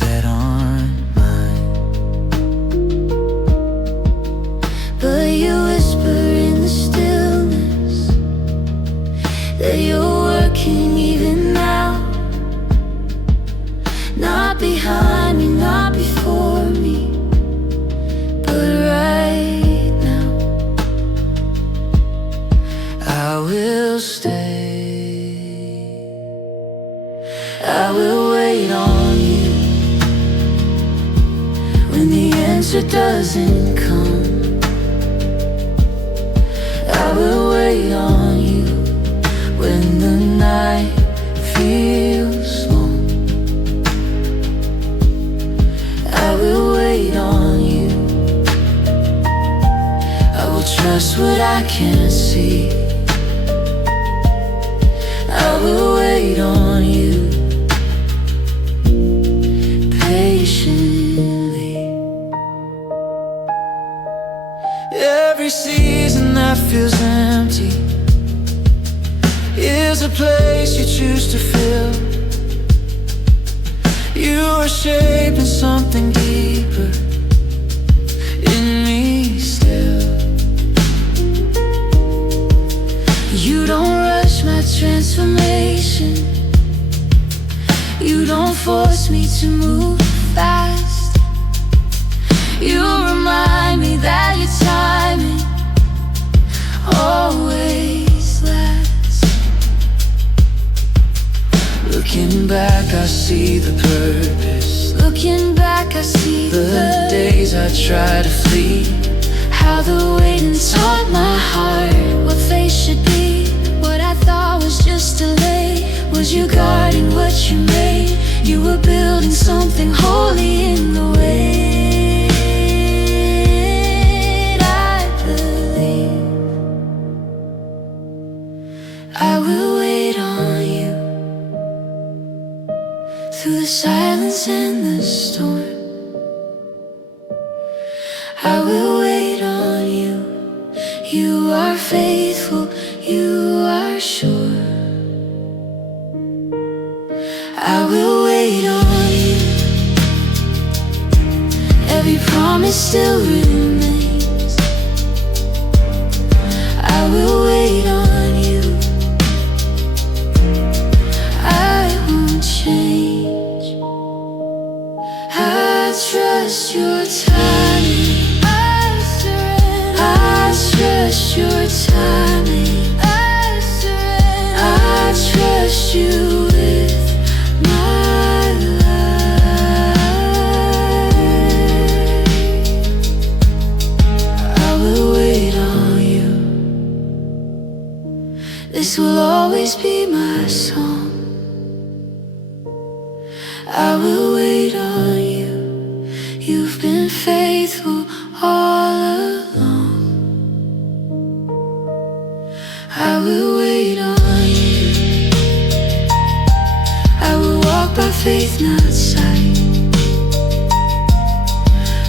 that aren't mine. But you whisper in the stillness that you're working even now. Not behind me, not before me, but right now. I will stay, I will wait on you when the answer doesn't come. I will wait on you when the night feels long. I will wait on you. I will trust what I can't see. I will wait on you patiently. Every season that feels empty is a place you choose to fill. You are shaping something deeper in me still. You don't rush my transformation. You don't force me to move fast. You remind me that your timing always lasts. Looking back, I see the purpose. Looking back, I see The days I tried to flee, how the waiting taught my heart what faith should be. What I thought was just delay was you guarding what you made. You were building something holy in the wait. I believe I will wait on you through the silence and the storm. I will wait on you. You are faithful, you are sure. I will wait on you. Every promise still remains. I will wait on you. I won't change. I trust your timing. I surrender. I trust your timing. I surrender. I trust you with my life. I will wait on you. This will always be my song. I will wait on you. You've been faithful all along. I will wait on you. I will walk by faith, not sight.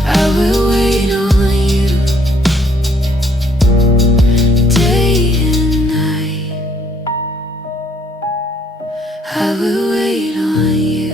I will wait on you day and night. I will wait on you.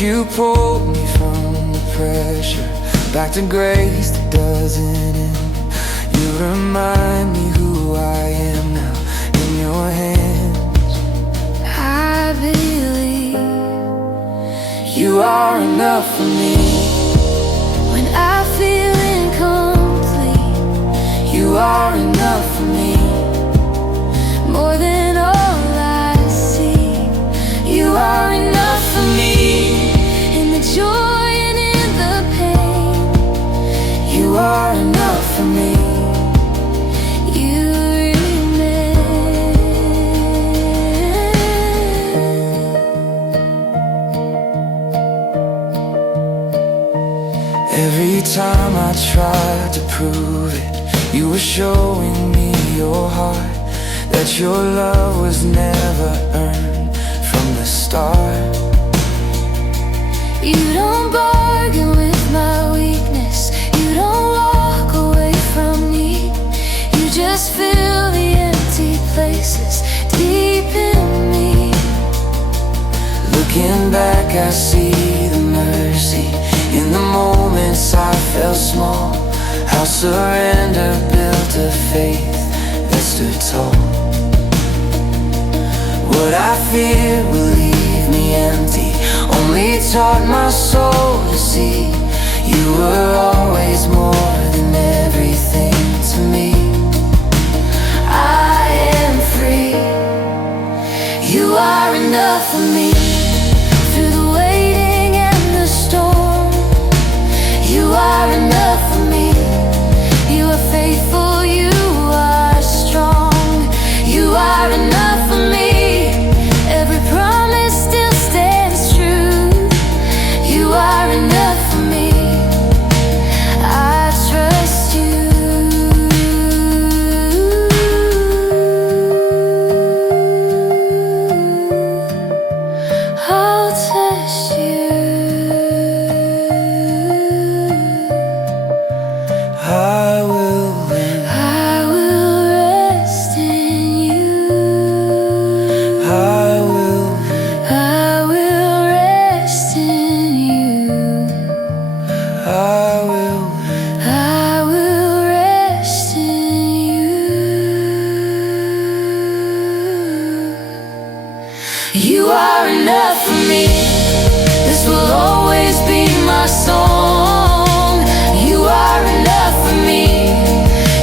you pulled me from the pressure back to grace that doesn't end. You remind me who I am now in your hands. I believe You are enough for me. when I feel incomplete. You are enough for me. More than all I see. You are enough for me. In the joy and in the pain. You are enough for me. You remain. Every time I tried to prove it, you were showing me your heart, that your love was never earned from the start. You don't bargain with my weakness. You don't walk away from need. You just fill the empty places deep in me. Looking back, I see the mercy in the moments I felt small. How surrender built a faith that stood tall. What I feared will leave me empty only taught my soul to see you were always more than everything to me. I am free. You are enough for me. Through the waiting and the storm, you are enough for me. You are faithful, you are strong. You are enough for me. Every promise still stands true. You are enough for me. I trust you. I'll test you. I will win. I will rest in you. I will win. I will rest in you. I will win. I will rest in you. You are enough for me. This will always be my song. You are enough for me.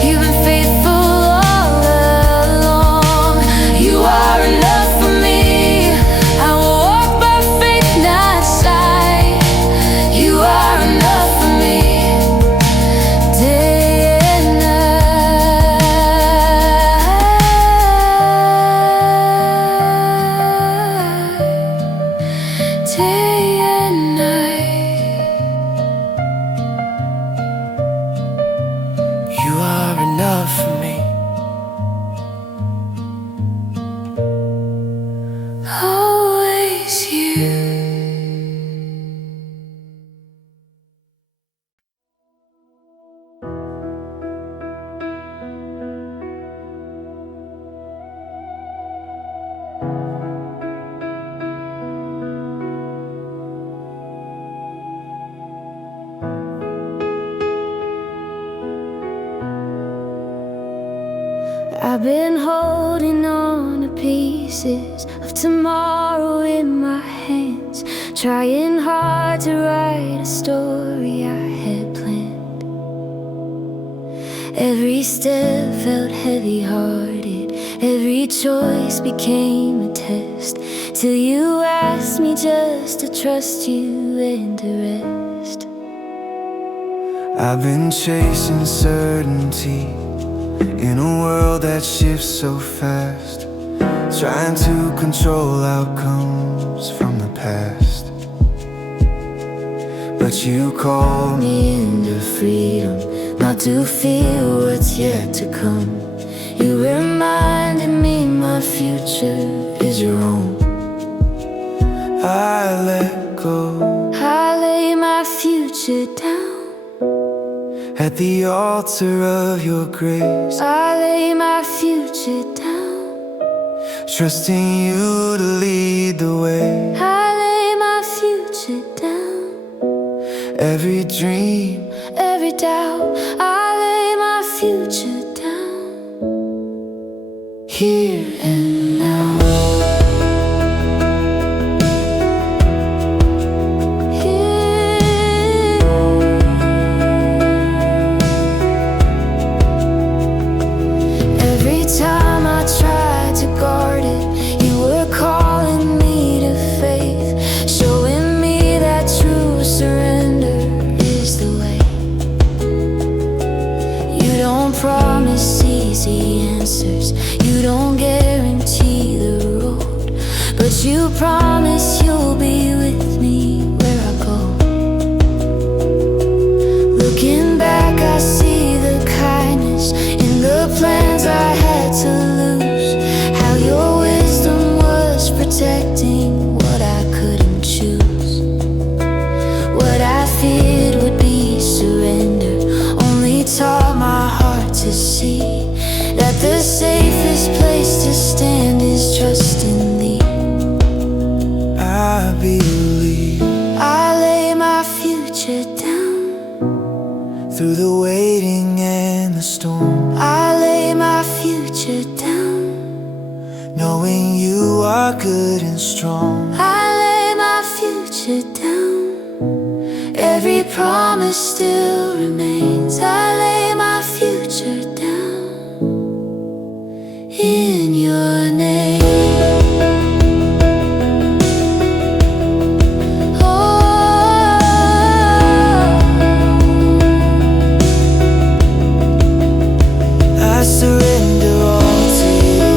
You've been faithful all along. You are enough for me. I will walk by faith, not sight. You are enough for me. Day and night. Day and night. You are enough for me. Always you. I've been holding on to pieces of tomorrow in my hands, trying hard to write a story I had planned. Every step felt heavy-hearted, every choice became a test, till you asked me just to trust you and to rest. I've been chasing certainty in a world that shifts so fast, trying to control outcomes from the past. But you call me into freedom, not to fear what's yet to come. You reminded me my future is your own. I let go, I lay my future down. at the altar of your grace, I lay my future down. trusting you to lead the way. I lay my future every dream, every doubt. I lay my future down here and now. Every time I tried to guard it, you were calling me to faith, showing me that true surrender is the way. You don't promise easy answers, you don't guarantee the road, but you promise you'll be with me where I go. Looking back, I see the kindness in the plans I had to lose, how your wisdom was protecting what I couldn't choose. What I feared would be surrender only taught my heart to see that the safest place to stand is trust in thee. I believe. I lay my future down Through the waiting and the storm, I lay my future down. knowing you are good and strong. I lay my future down. Every promise still remains. I lay my future down in your name. I surrender all to you.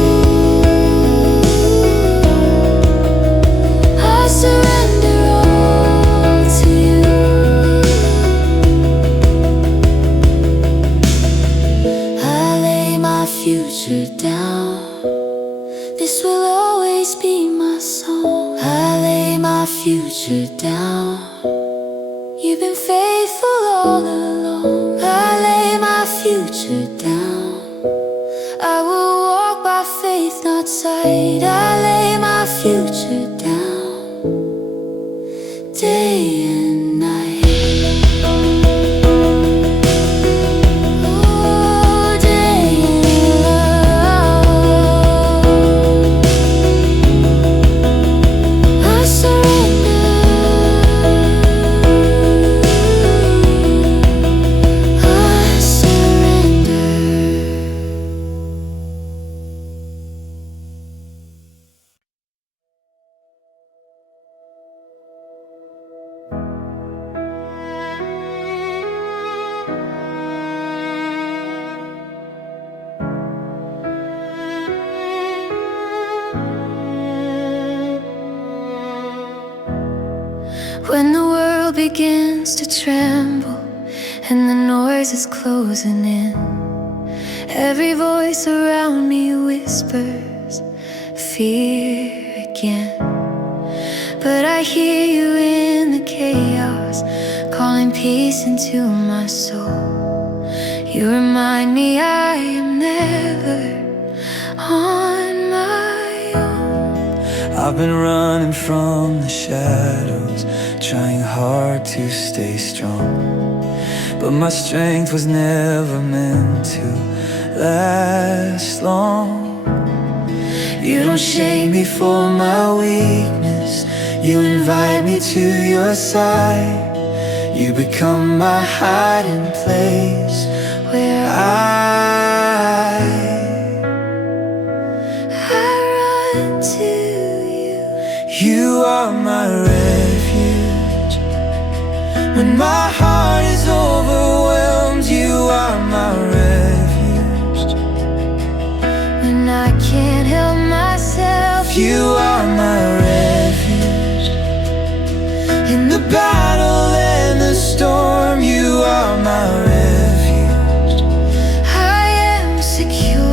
I surrender all to you. I lay my future down. This will always be my song. I lay my future down. You've been faithful all along. I lay my future down. I will walk by faith, not sight. I lay my future down day and night. Oh, day in love. I surrender. I surrender. When the world begins to tremble and the noise is closing in, every voice around me whispers fear again. But I hear you in the chaos, calling peace into my soul. You remind me I am never on my own. I've been running from the shadows, trying hard to stay strong, but my strength was never meant to last long. You don't shame me for my weakness, you invite me to your side. You become my hiding place Where I run to you. You are my refuge. When my heart is overwhelmed, you are my refuge. When I can't help myself, You are my refuge. In the battle and the storm, you are my refuge. I am secure.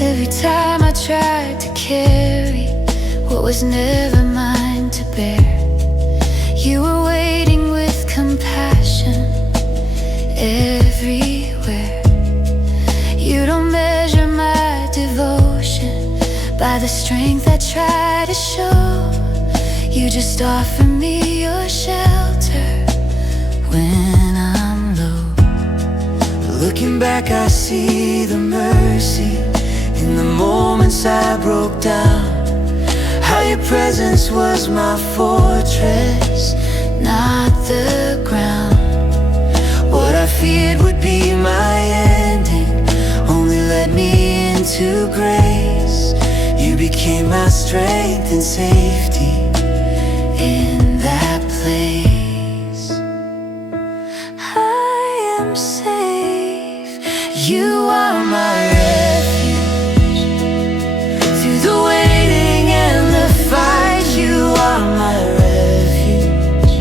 Every time I tried to carry what was never mine to bear, You were waiting with compassion everywhere. You don't measure my devotion by the strength I try to show. You just offer me your shelter when I'm low. Looking back, I see the mercy in the moments I broke down. How your presence was my fortress, Not the ground. what I feared would be my ending only led me into grace. You became my strength and safety In that place I am safe. You are my refuge. Through the waiting and the fight, you are my refuge.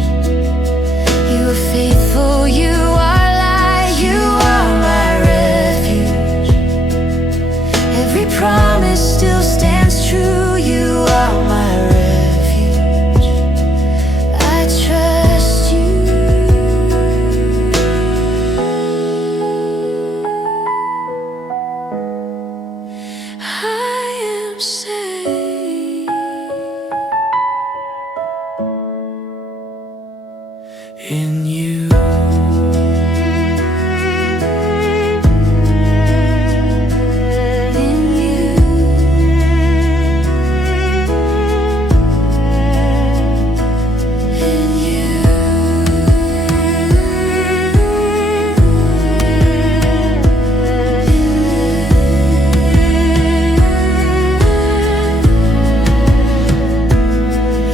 You are faithful, you are light, You are my refuge. every promise still stands true. You are my refuge. I trust you. I am safe In you. in you. In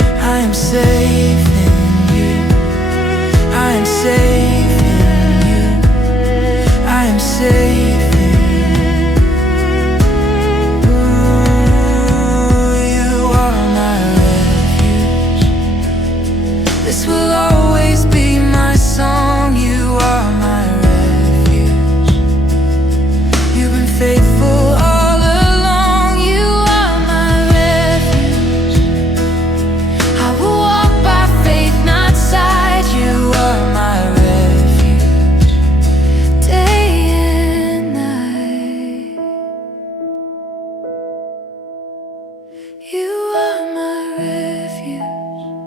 I am safe in you. I am safe in you. I am safe in you. You are my refuge. This will always be my song. You are my refuge. You've been faithful all along. You are my refuge. I will walk by faith, not sight. You are my refuge. day and night. You are my refuge.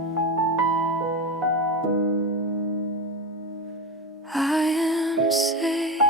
I am safe.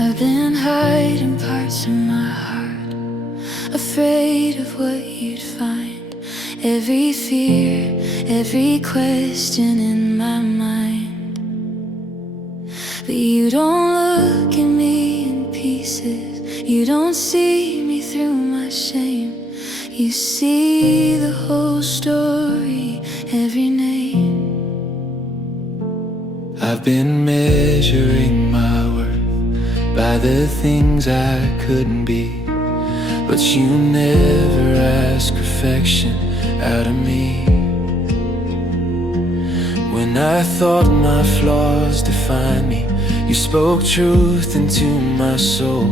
I've been hiding parts of my heart, afraid of what you'd find. Every fear, every question in my mind. But you don't look at me in pieces. You don't see me through my shame. You see the whole story, every name. I've been measuring my worth by the things I couldn't be, but you never ask perfection out of me. When I thought my flaws defined me, you spoke truth into my soul.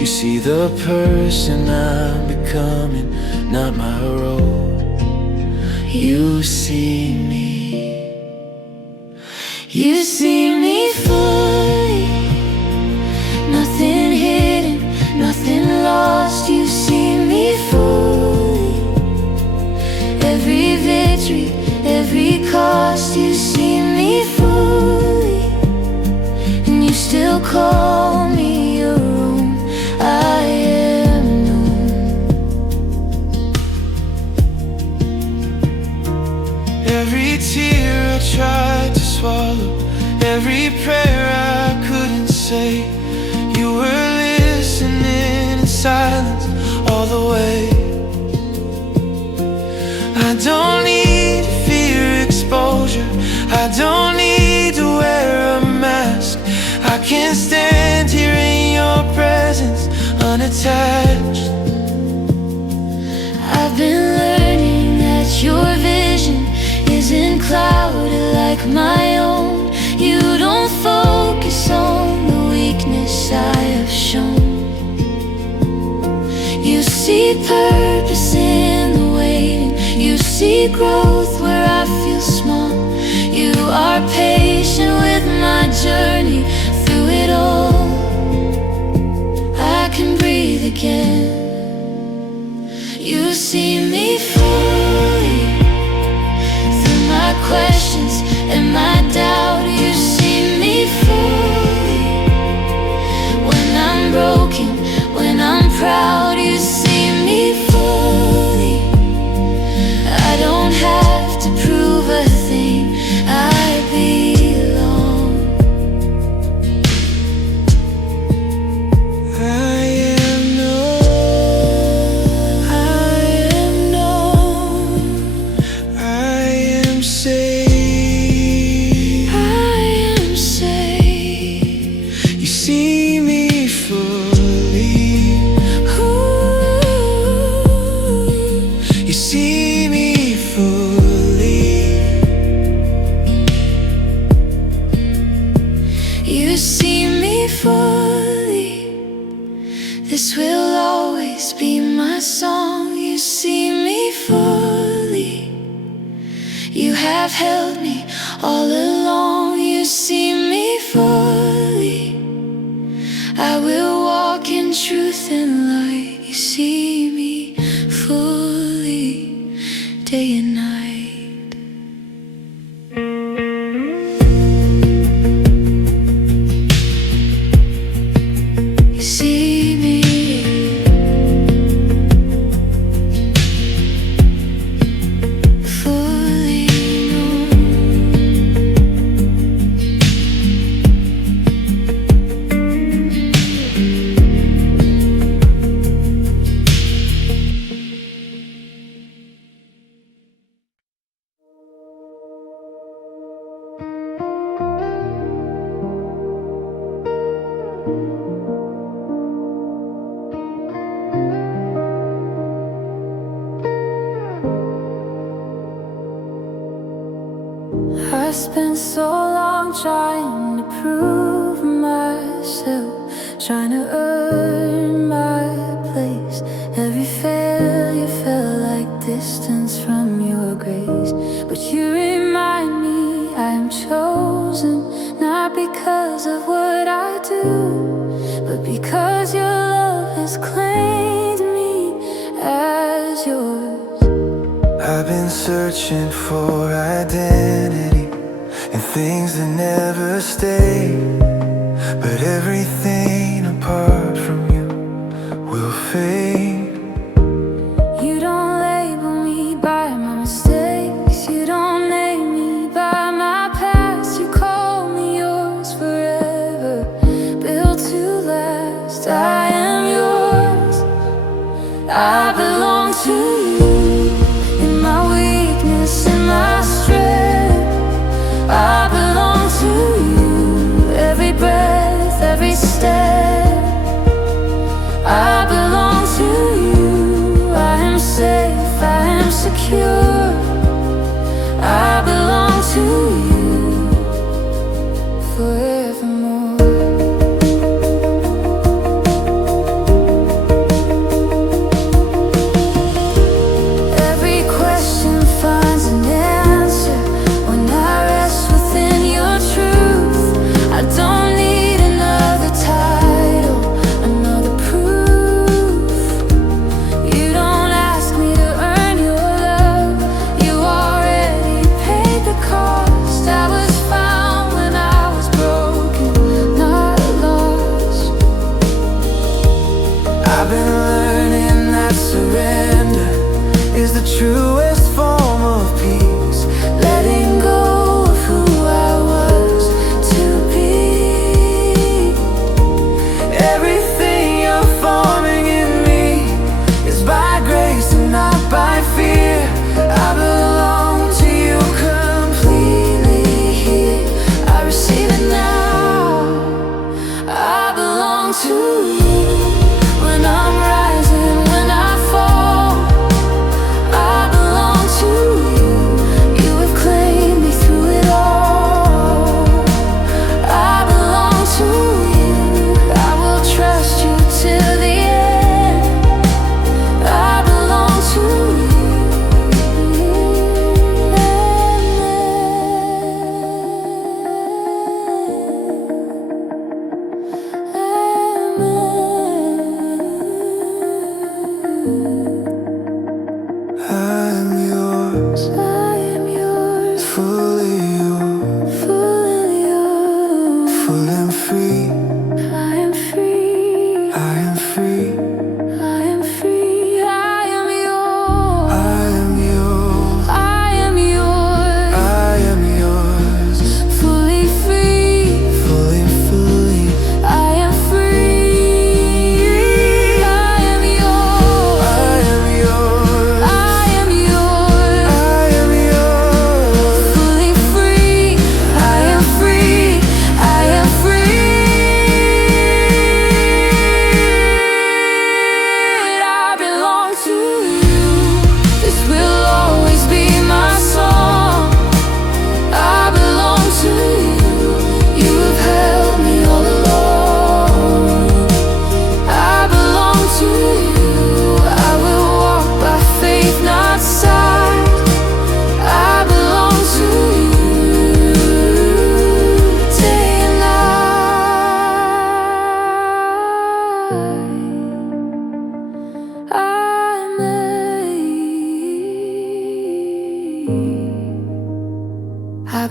You see the person I'm becoming, not my role. You see me. You see me fully. Nothing hidden, nothing lost. You see me fully. Every victory, every cost. You see me fully. And you still call me your own. I am known. Every tear I tried to swallow, every prayer I couldn't say, you were listening in silence all the way. I don't need presence, unattached. I've been learning that your vision isn't clouded like my own. You don't focus on the weakness I have shown. You see purpose in the waiting. You see growth where I feel small. You are patient with my journey through it all. I can breathe again. You see me fully through my questions and my doubt. You see me fully when I'm broken, when I'm proud. You see me fully. I don't have to prove a thing. I belong. I am known, I am known, I am saved. I am saved. You see me fully. Ooh. You see me fully. You see me fully. This will always be my song. You see me fully. You have held me all along. You see me fully. I will walk in truth and light. You see me fully, day and night. You see me fully I spent so long trying to prove myself, trying to earn my place. Every failure felt like distance from your grace. But you remind me I am chosen, not because of what I do, but because your love has claimed me as yours. I've been searching for identity in things that never stay, but everything apart from you will fade. You don't label me by my mistakes. You don't name me by my past. You call me yours forever, built to last. I am yours. I belong to you. In my weakness, in my strength, I belong to you. Every breath, every step,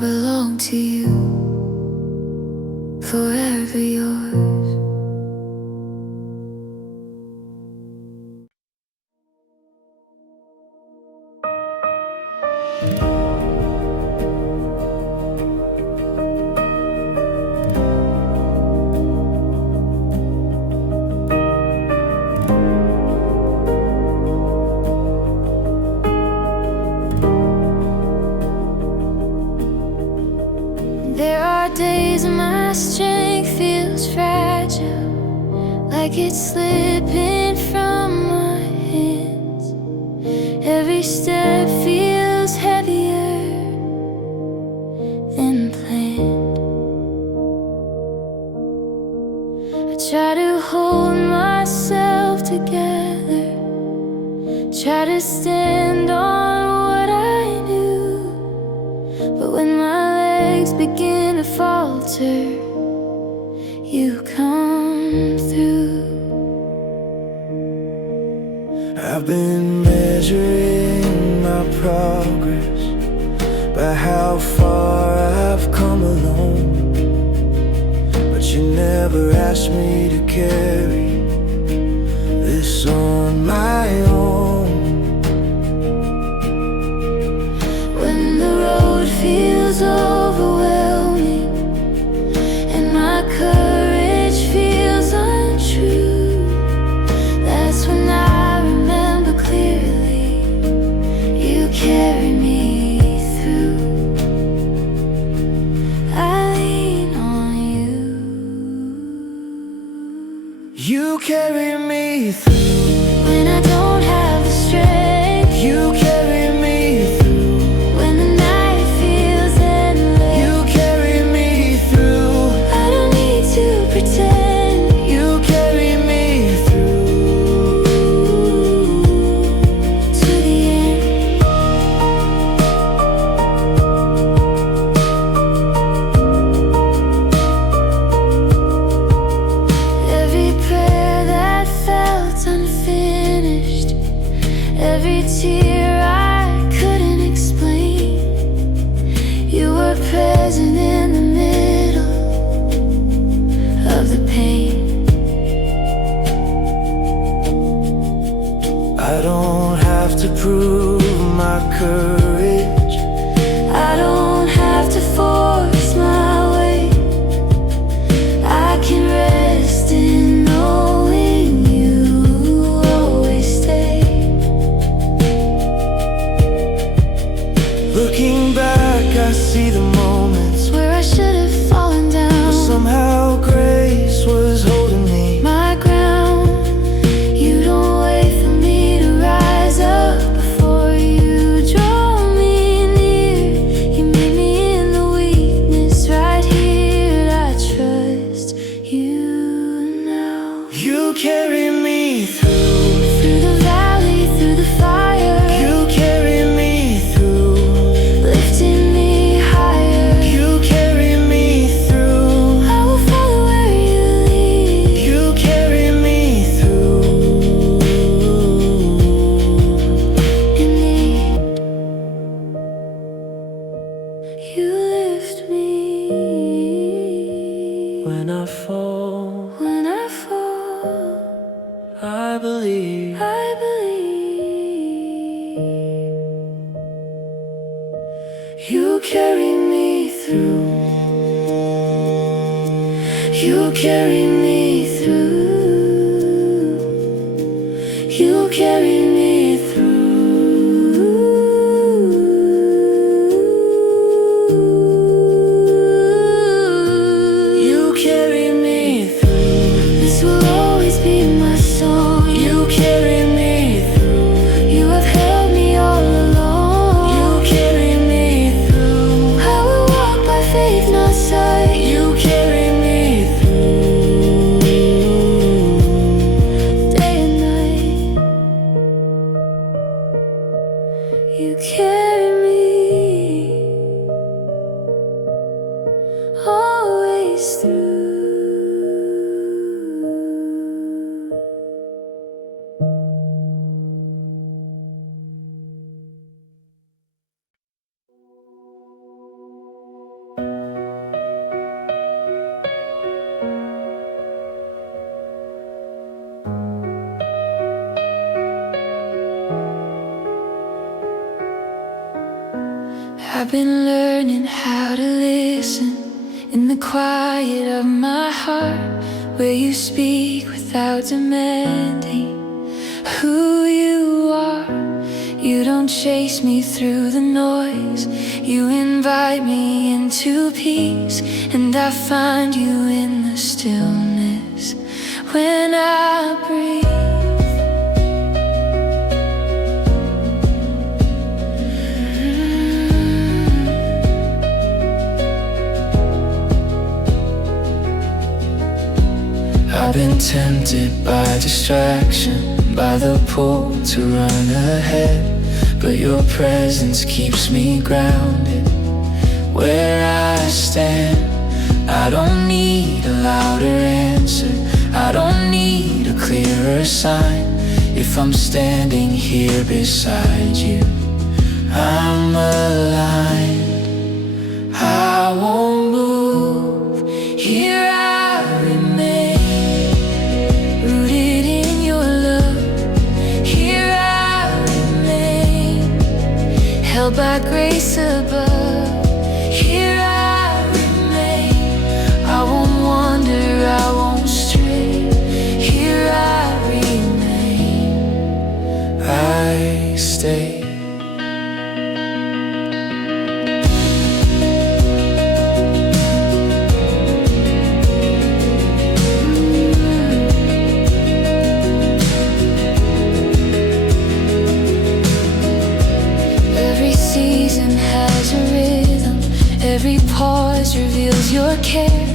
belong to you, forever yours. There are days when my strength feels fragile, like it's slipping from my hands. Every step feels heavier than planned. I try to hold myself together, try to stand on what I knew, but when my legs begin to falter, you come through. I've been measuring my progress by how far I've come alone, but you never asked me to carry this on my own. When the road feels overwhelming and my courage feels untrue, that's when I remember clearly you carry me through. I lean on you. You carry me through When I don't have the strength, you carry me through. when the night feels endless, You carry me through. I don't need to pretend. You carry me through. To the end. Every prayer that felt unfinished, every tear I couldn't explain, you were present in the middle of the pain. I don't have to prove my courage. I don't have to force my way. I can rest in knowing you always stay. Looking back, I see the moments Where I should have fallen down, somehow grace was holding me. my ground. You don't wait for me to rise up before you draw me near. You meet me in the weakness right here. I trust you now. You carry me through. Through the valley, through the fire, You carry me through. lifting me higher. You carry me through. I will follow where you lead. You carry me through. In need, you lift me. When I fall, When I fall, I believe. I believe. You carry me through. You carry me through. You carry me through. You carry me through. This will always be my song. You carry me through. You have held me all along. You carry me through. I will walk by faith, not sight. You carry me through. Day and night, you carry me always through. I've been learning how to listen in the quiet of my heart, where you speak without demanding who you are. You don't chase me through the noise, you invite me into peace, and I find you in the stillness when I breathe. I've been tempted by distraction, by the pull to run ahead, but your presence keeps me grounded where I stand. I don't need a louder answer, I don't need a clearer sign. If I'm standing here beside you, I'm aligned. I won't move, here I remain, rooted in your love. Here I remain, held by grace above. Here I remain, I won't wander, I won't stray. Here I remain, I stay. Every pause reveals your care.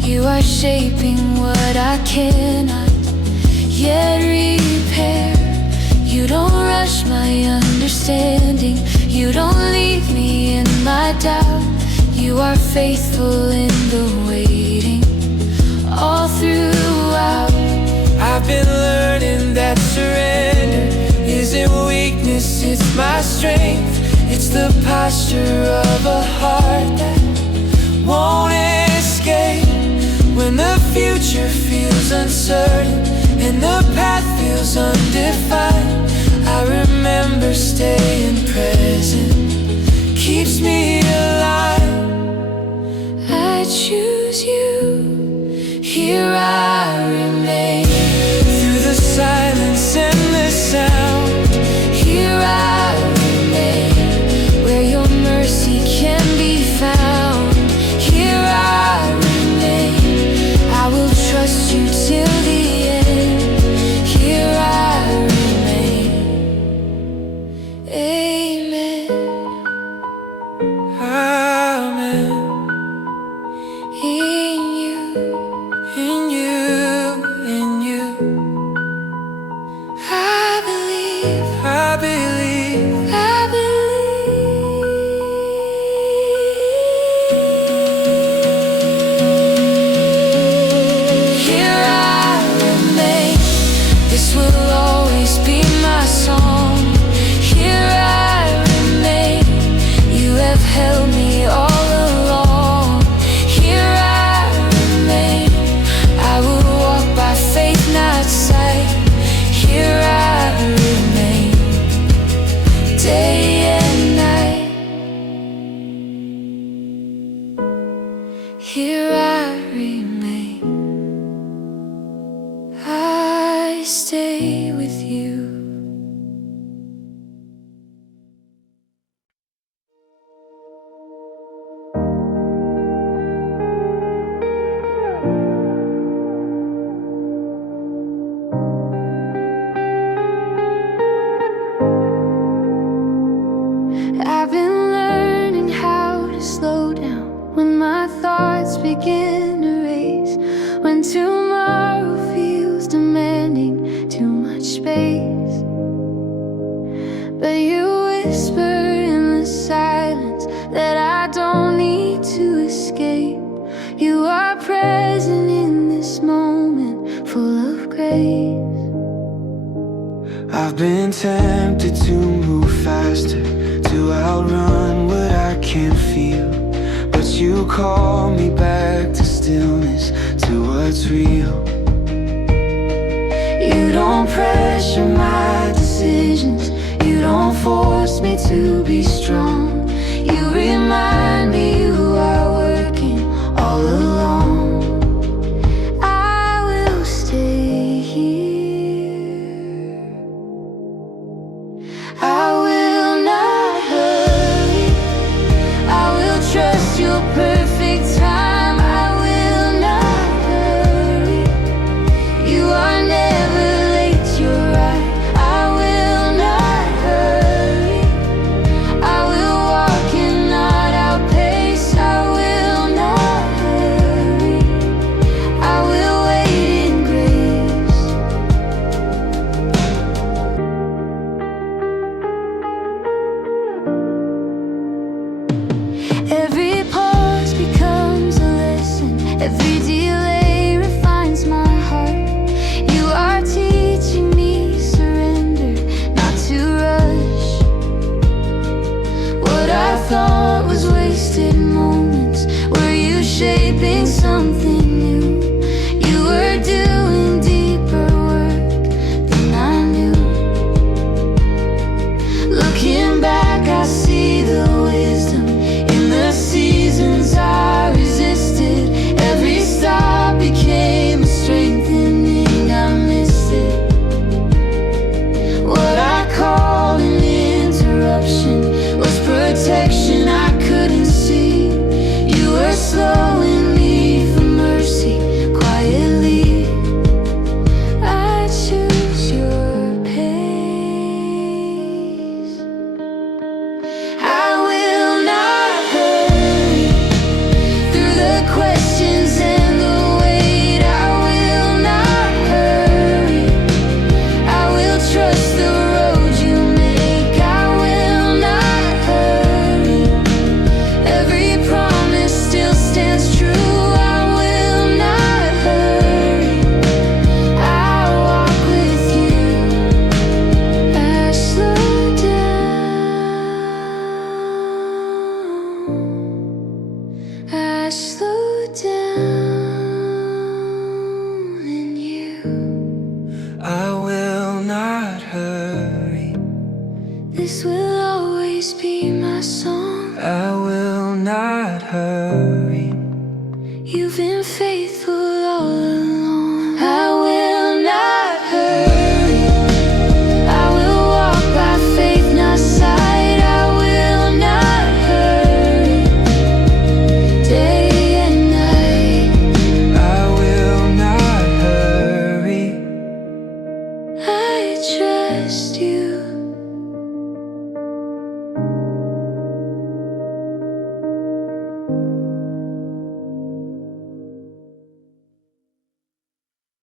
You are shaping what I cannot yet repair. You don't rush my understanding, you don't leave me in my doubt. You are faithful in the waiting, all throughout. I've been learning that surrender isn't weakness, it's my strength. It's the posture of a heart that won't escape. When the future feels uncertain and the path feels undefined, I remember staying present keeps me alive. I choose you, here I remain, through the silence and the sound. Here I remain, where your mercy can be found. Here I remain, I will trust you till the end. Here I remain, amen, Amen. in you, In you, in you, I believe, I believe. I believe. Here I remain, this will always be my song. Here I remain, you have held me all along. Here I remain, I will walk by faith, not sight. Here I remain, day and night. Here I remain, I stay with you. I've been learning how to slow down when my thoughts begin to race, when tomorrow feels demanding too much space. But you whisper in the silence that I don't need to escape. You are present in this moment, full of grace. I've been tempted to move faster, to outrun what I can't feel, but you call me back to stillness, to what's real. You don't pressure my decisions, you don't force me to be strong. You wasted moments. Were you shaping something new? You were doing deeper work than I knew. Looking back, I see the wisdom in the seasons I resisted. Every stop became a strengthening. I missed it. What I called an interruption was protection I couldn't see. You were slowing me for mercy quietly. I choose your pace. I will not hurry through the questions and the wait. I will not hurry. I will trust the road you make. I will not hurry. Every promise still stands true. I will not hurry. I walk with you. I slow down. I slow down in you. I will not hurry. This will always be my song. I will not hurry. You've been faithful